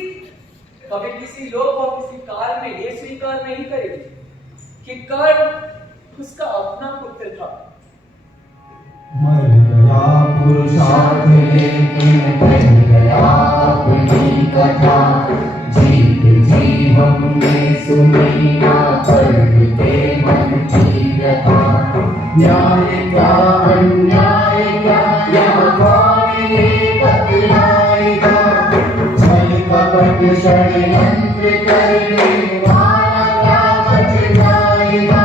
कभी किसी लोक और किसी काल में ये स्वीकार नहीं करेगी कि कर्ण उसका अपना पुत्र था। मर गया पुरुषार्थ लेकिन बन गया अपनी कथा, जीत जी हमने सुनी ना कर्ण के मन की व्यथा। न्याय क्या अन्याय क्या यह कौन ये बतलाएगा, छल कपट षड्यंत्र करने वाला क्या बच जाएगा।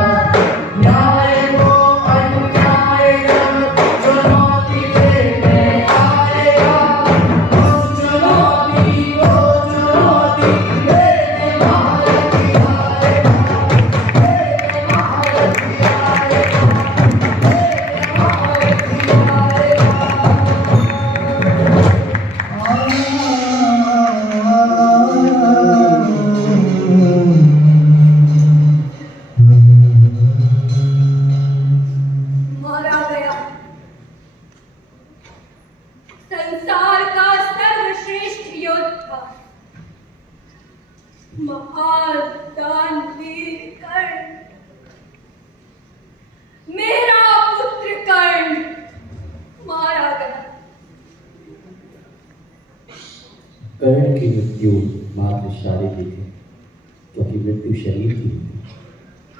न्याय को अन्याय जब चुनौती देने आएगा, उस चुनौती को चुनौती देने भारत आएगा, देने भारत आएगा, देने भारत आएगा। मारा गया संसार का सर्वश्रेष्ठ योद्धा, महान दानवीर कर्ण, मेरा पुत्र कर्ण मारा गया। कर्ण की मृत्यु मात्र शारीरिक है, क्योंकि मृत्यु शरीर की होती।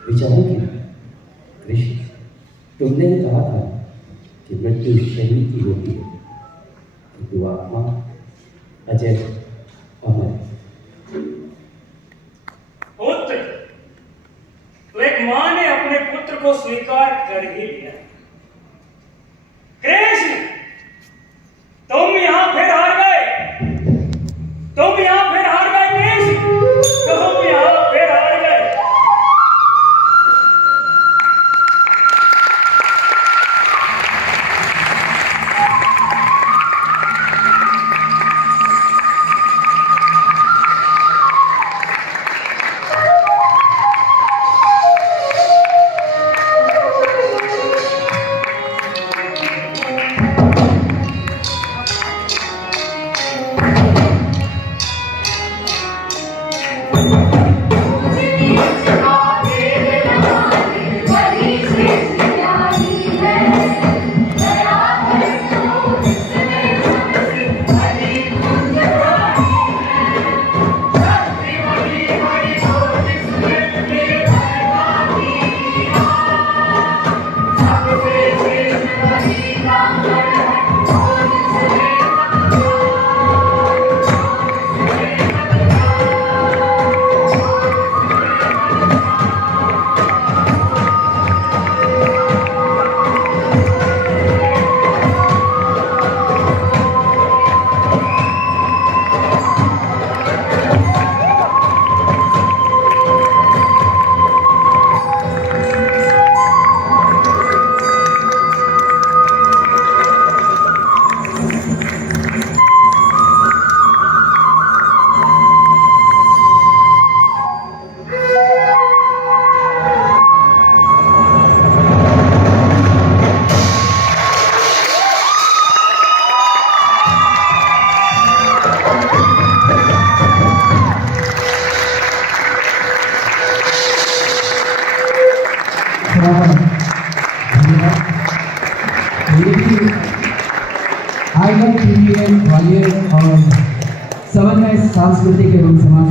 विचारों की नहीं। कृष्ण, तुमने ही कहा था कि मृत्यु शरीर की होती है, किंतु आत्मा अजय अमर। पुत्र, तो एक मां ने अपने पुत्र को स्वीकार कर ही लिया। कृष्ण, तुम यहां फिर हार गए। तुम यहां फिर हार गए कृष्ण, तुम यहां फिर हार गए। धन्यवाद। ये भी आइकन ग्वालियर और समन्वय सांस्कृतिक एवं समाज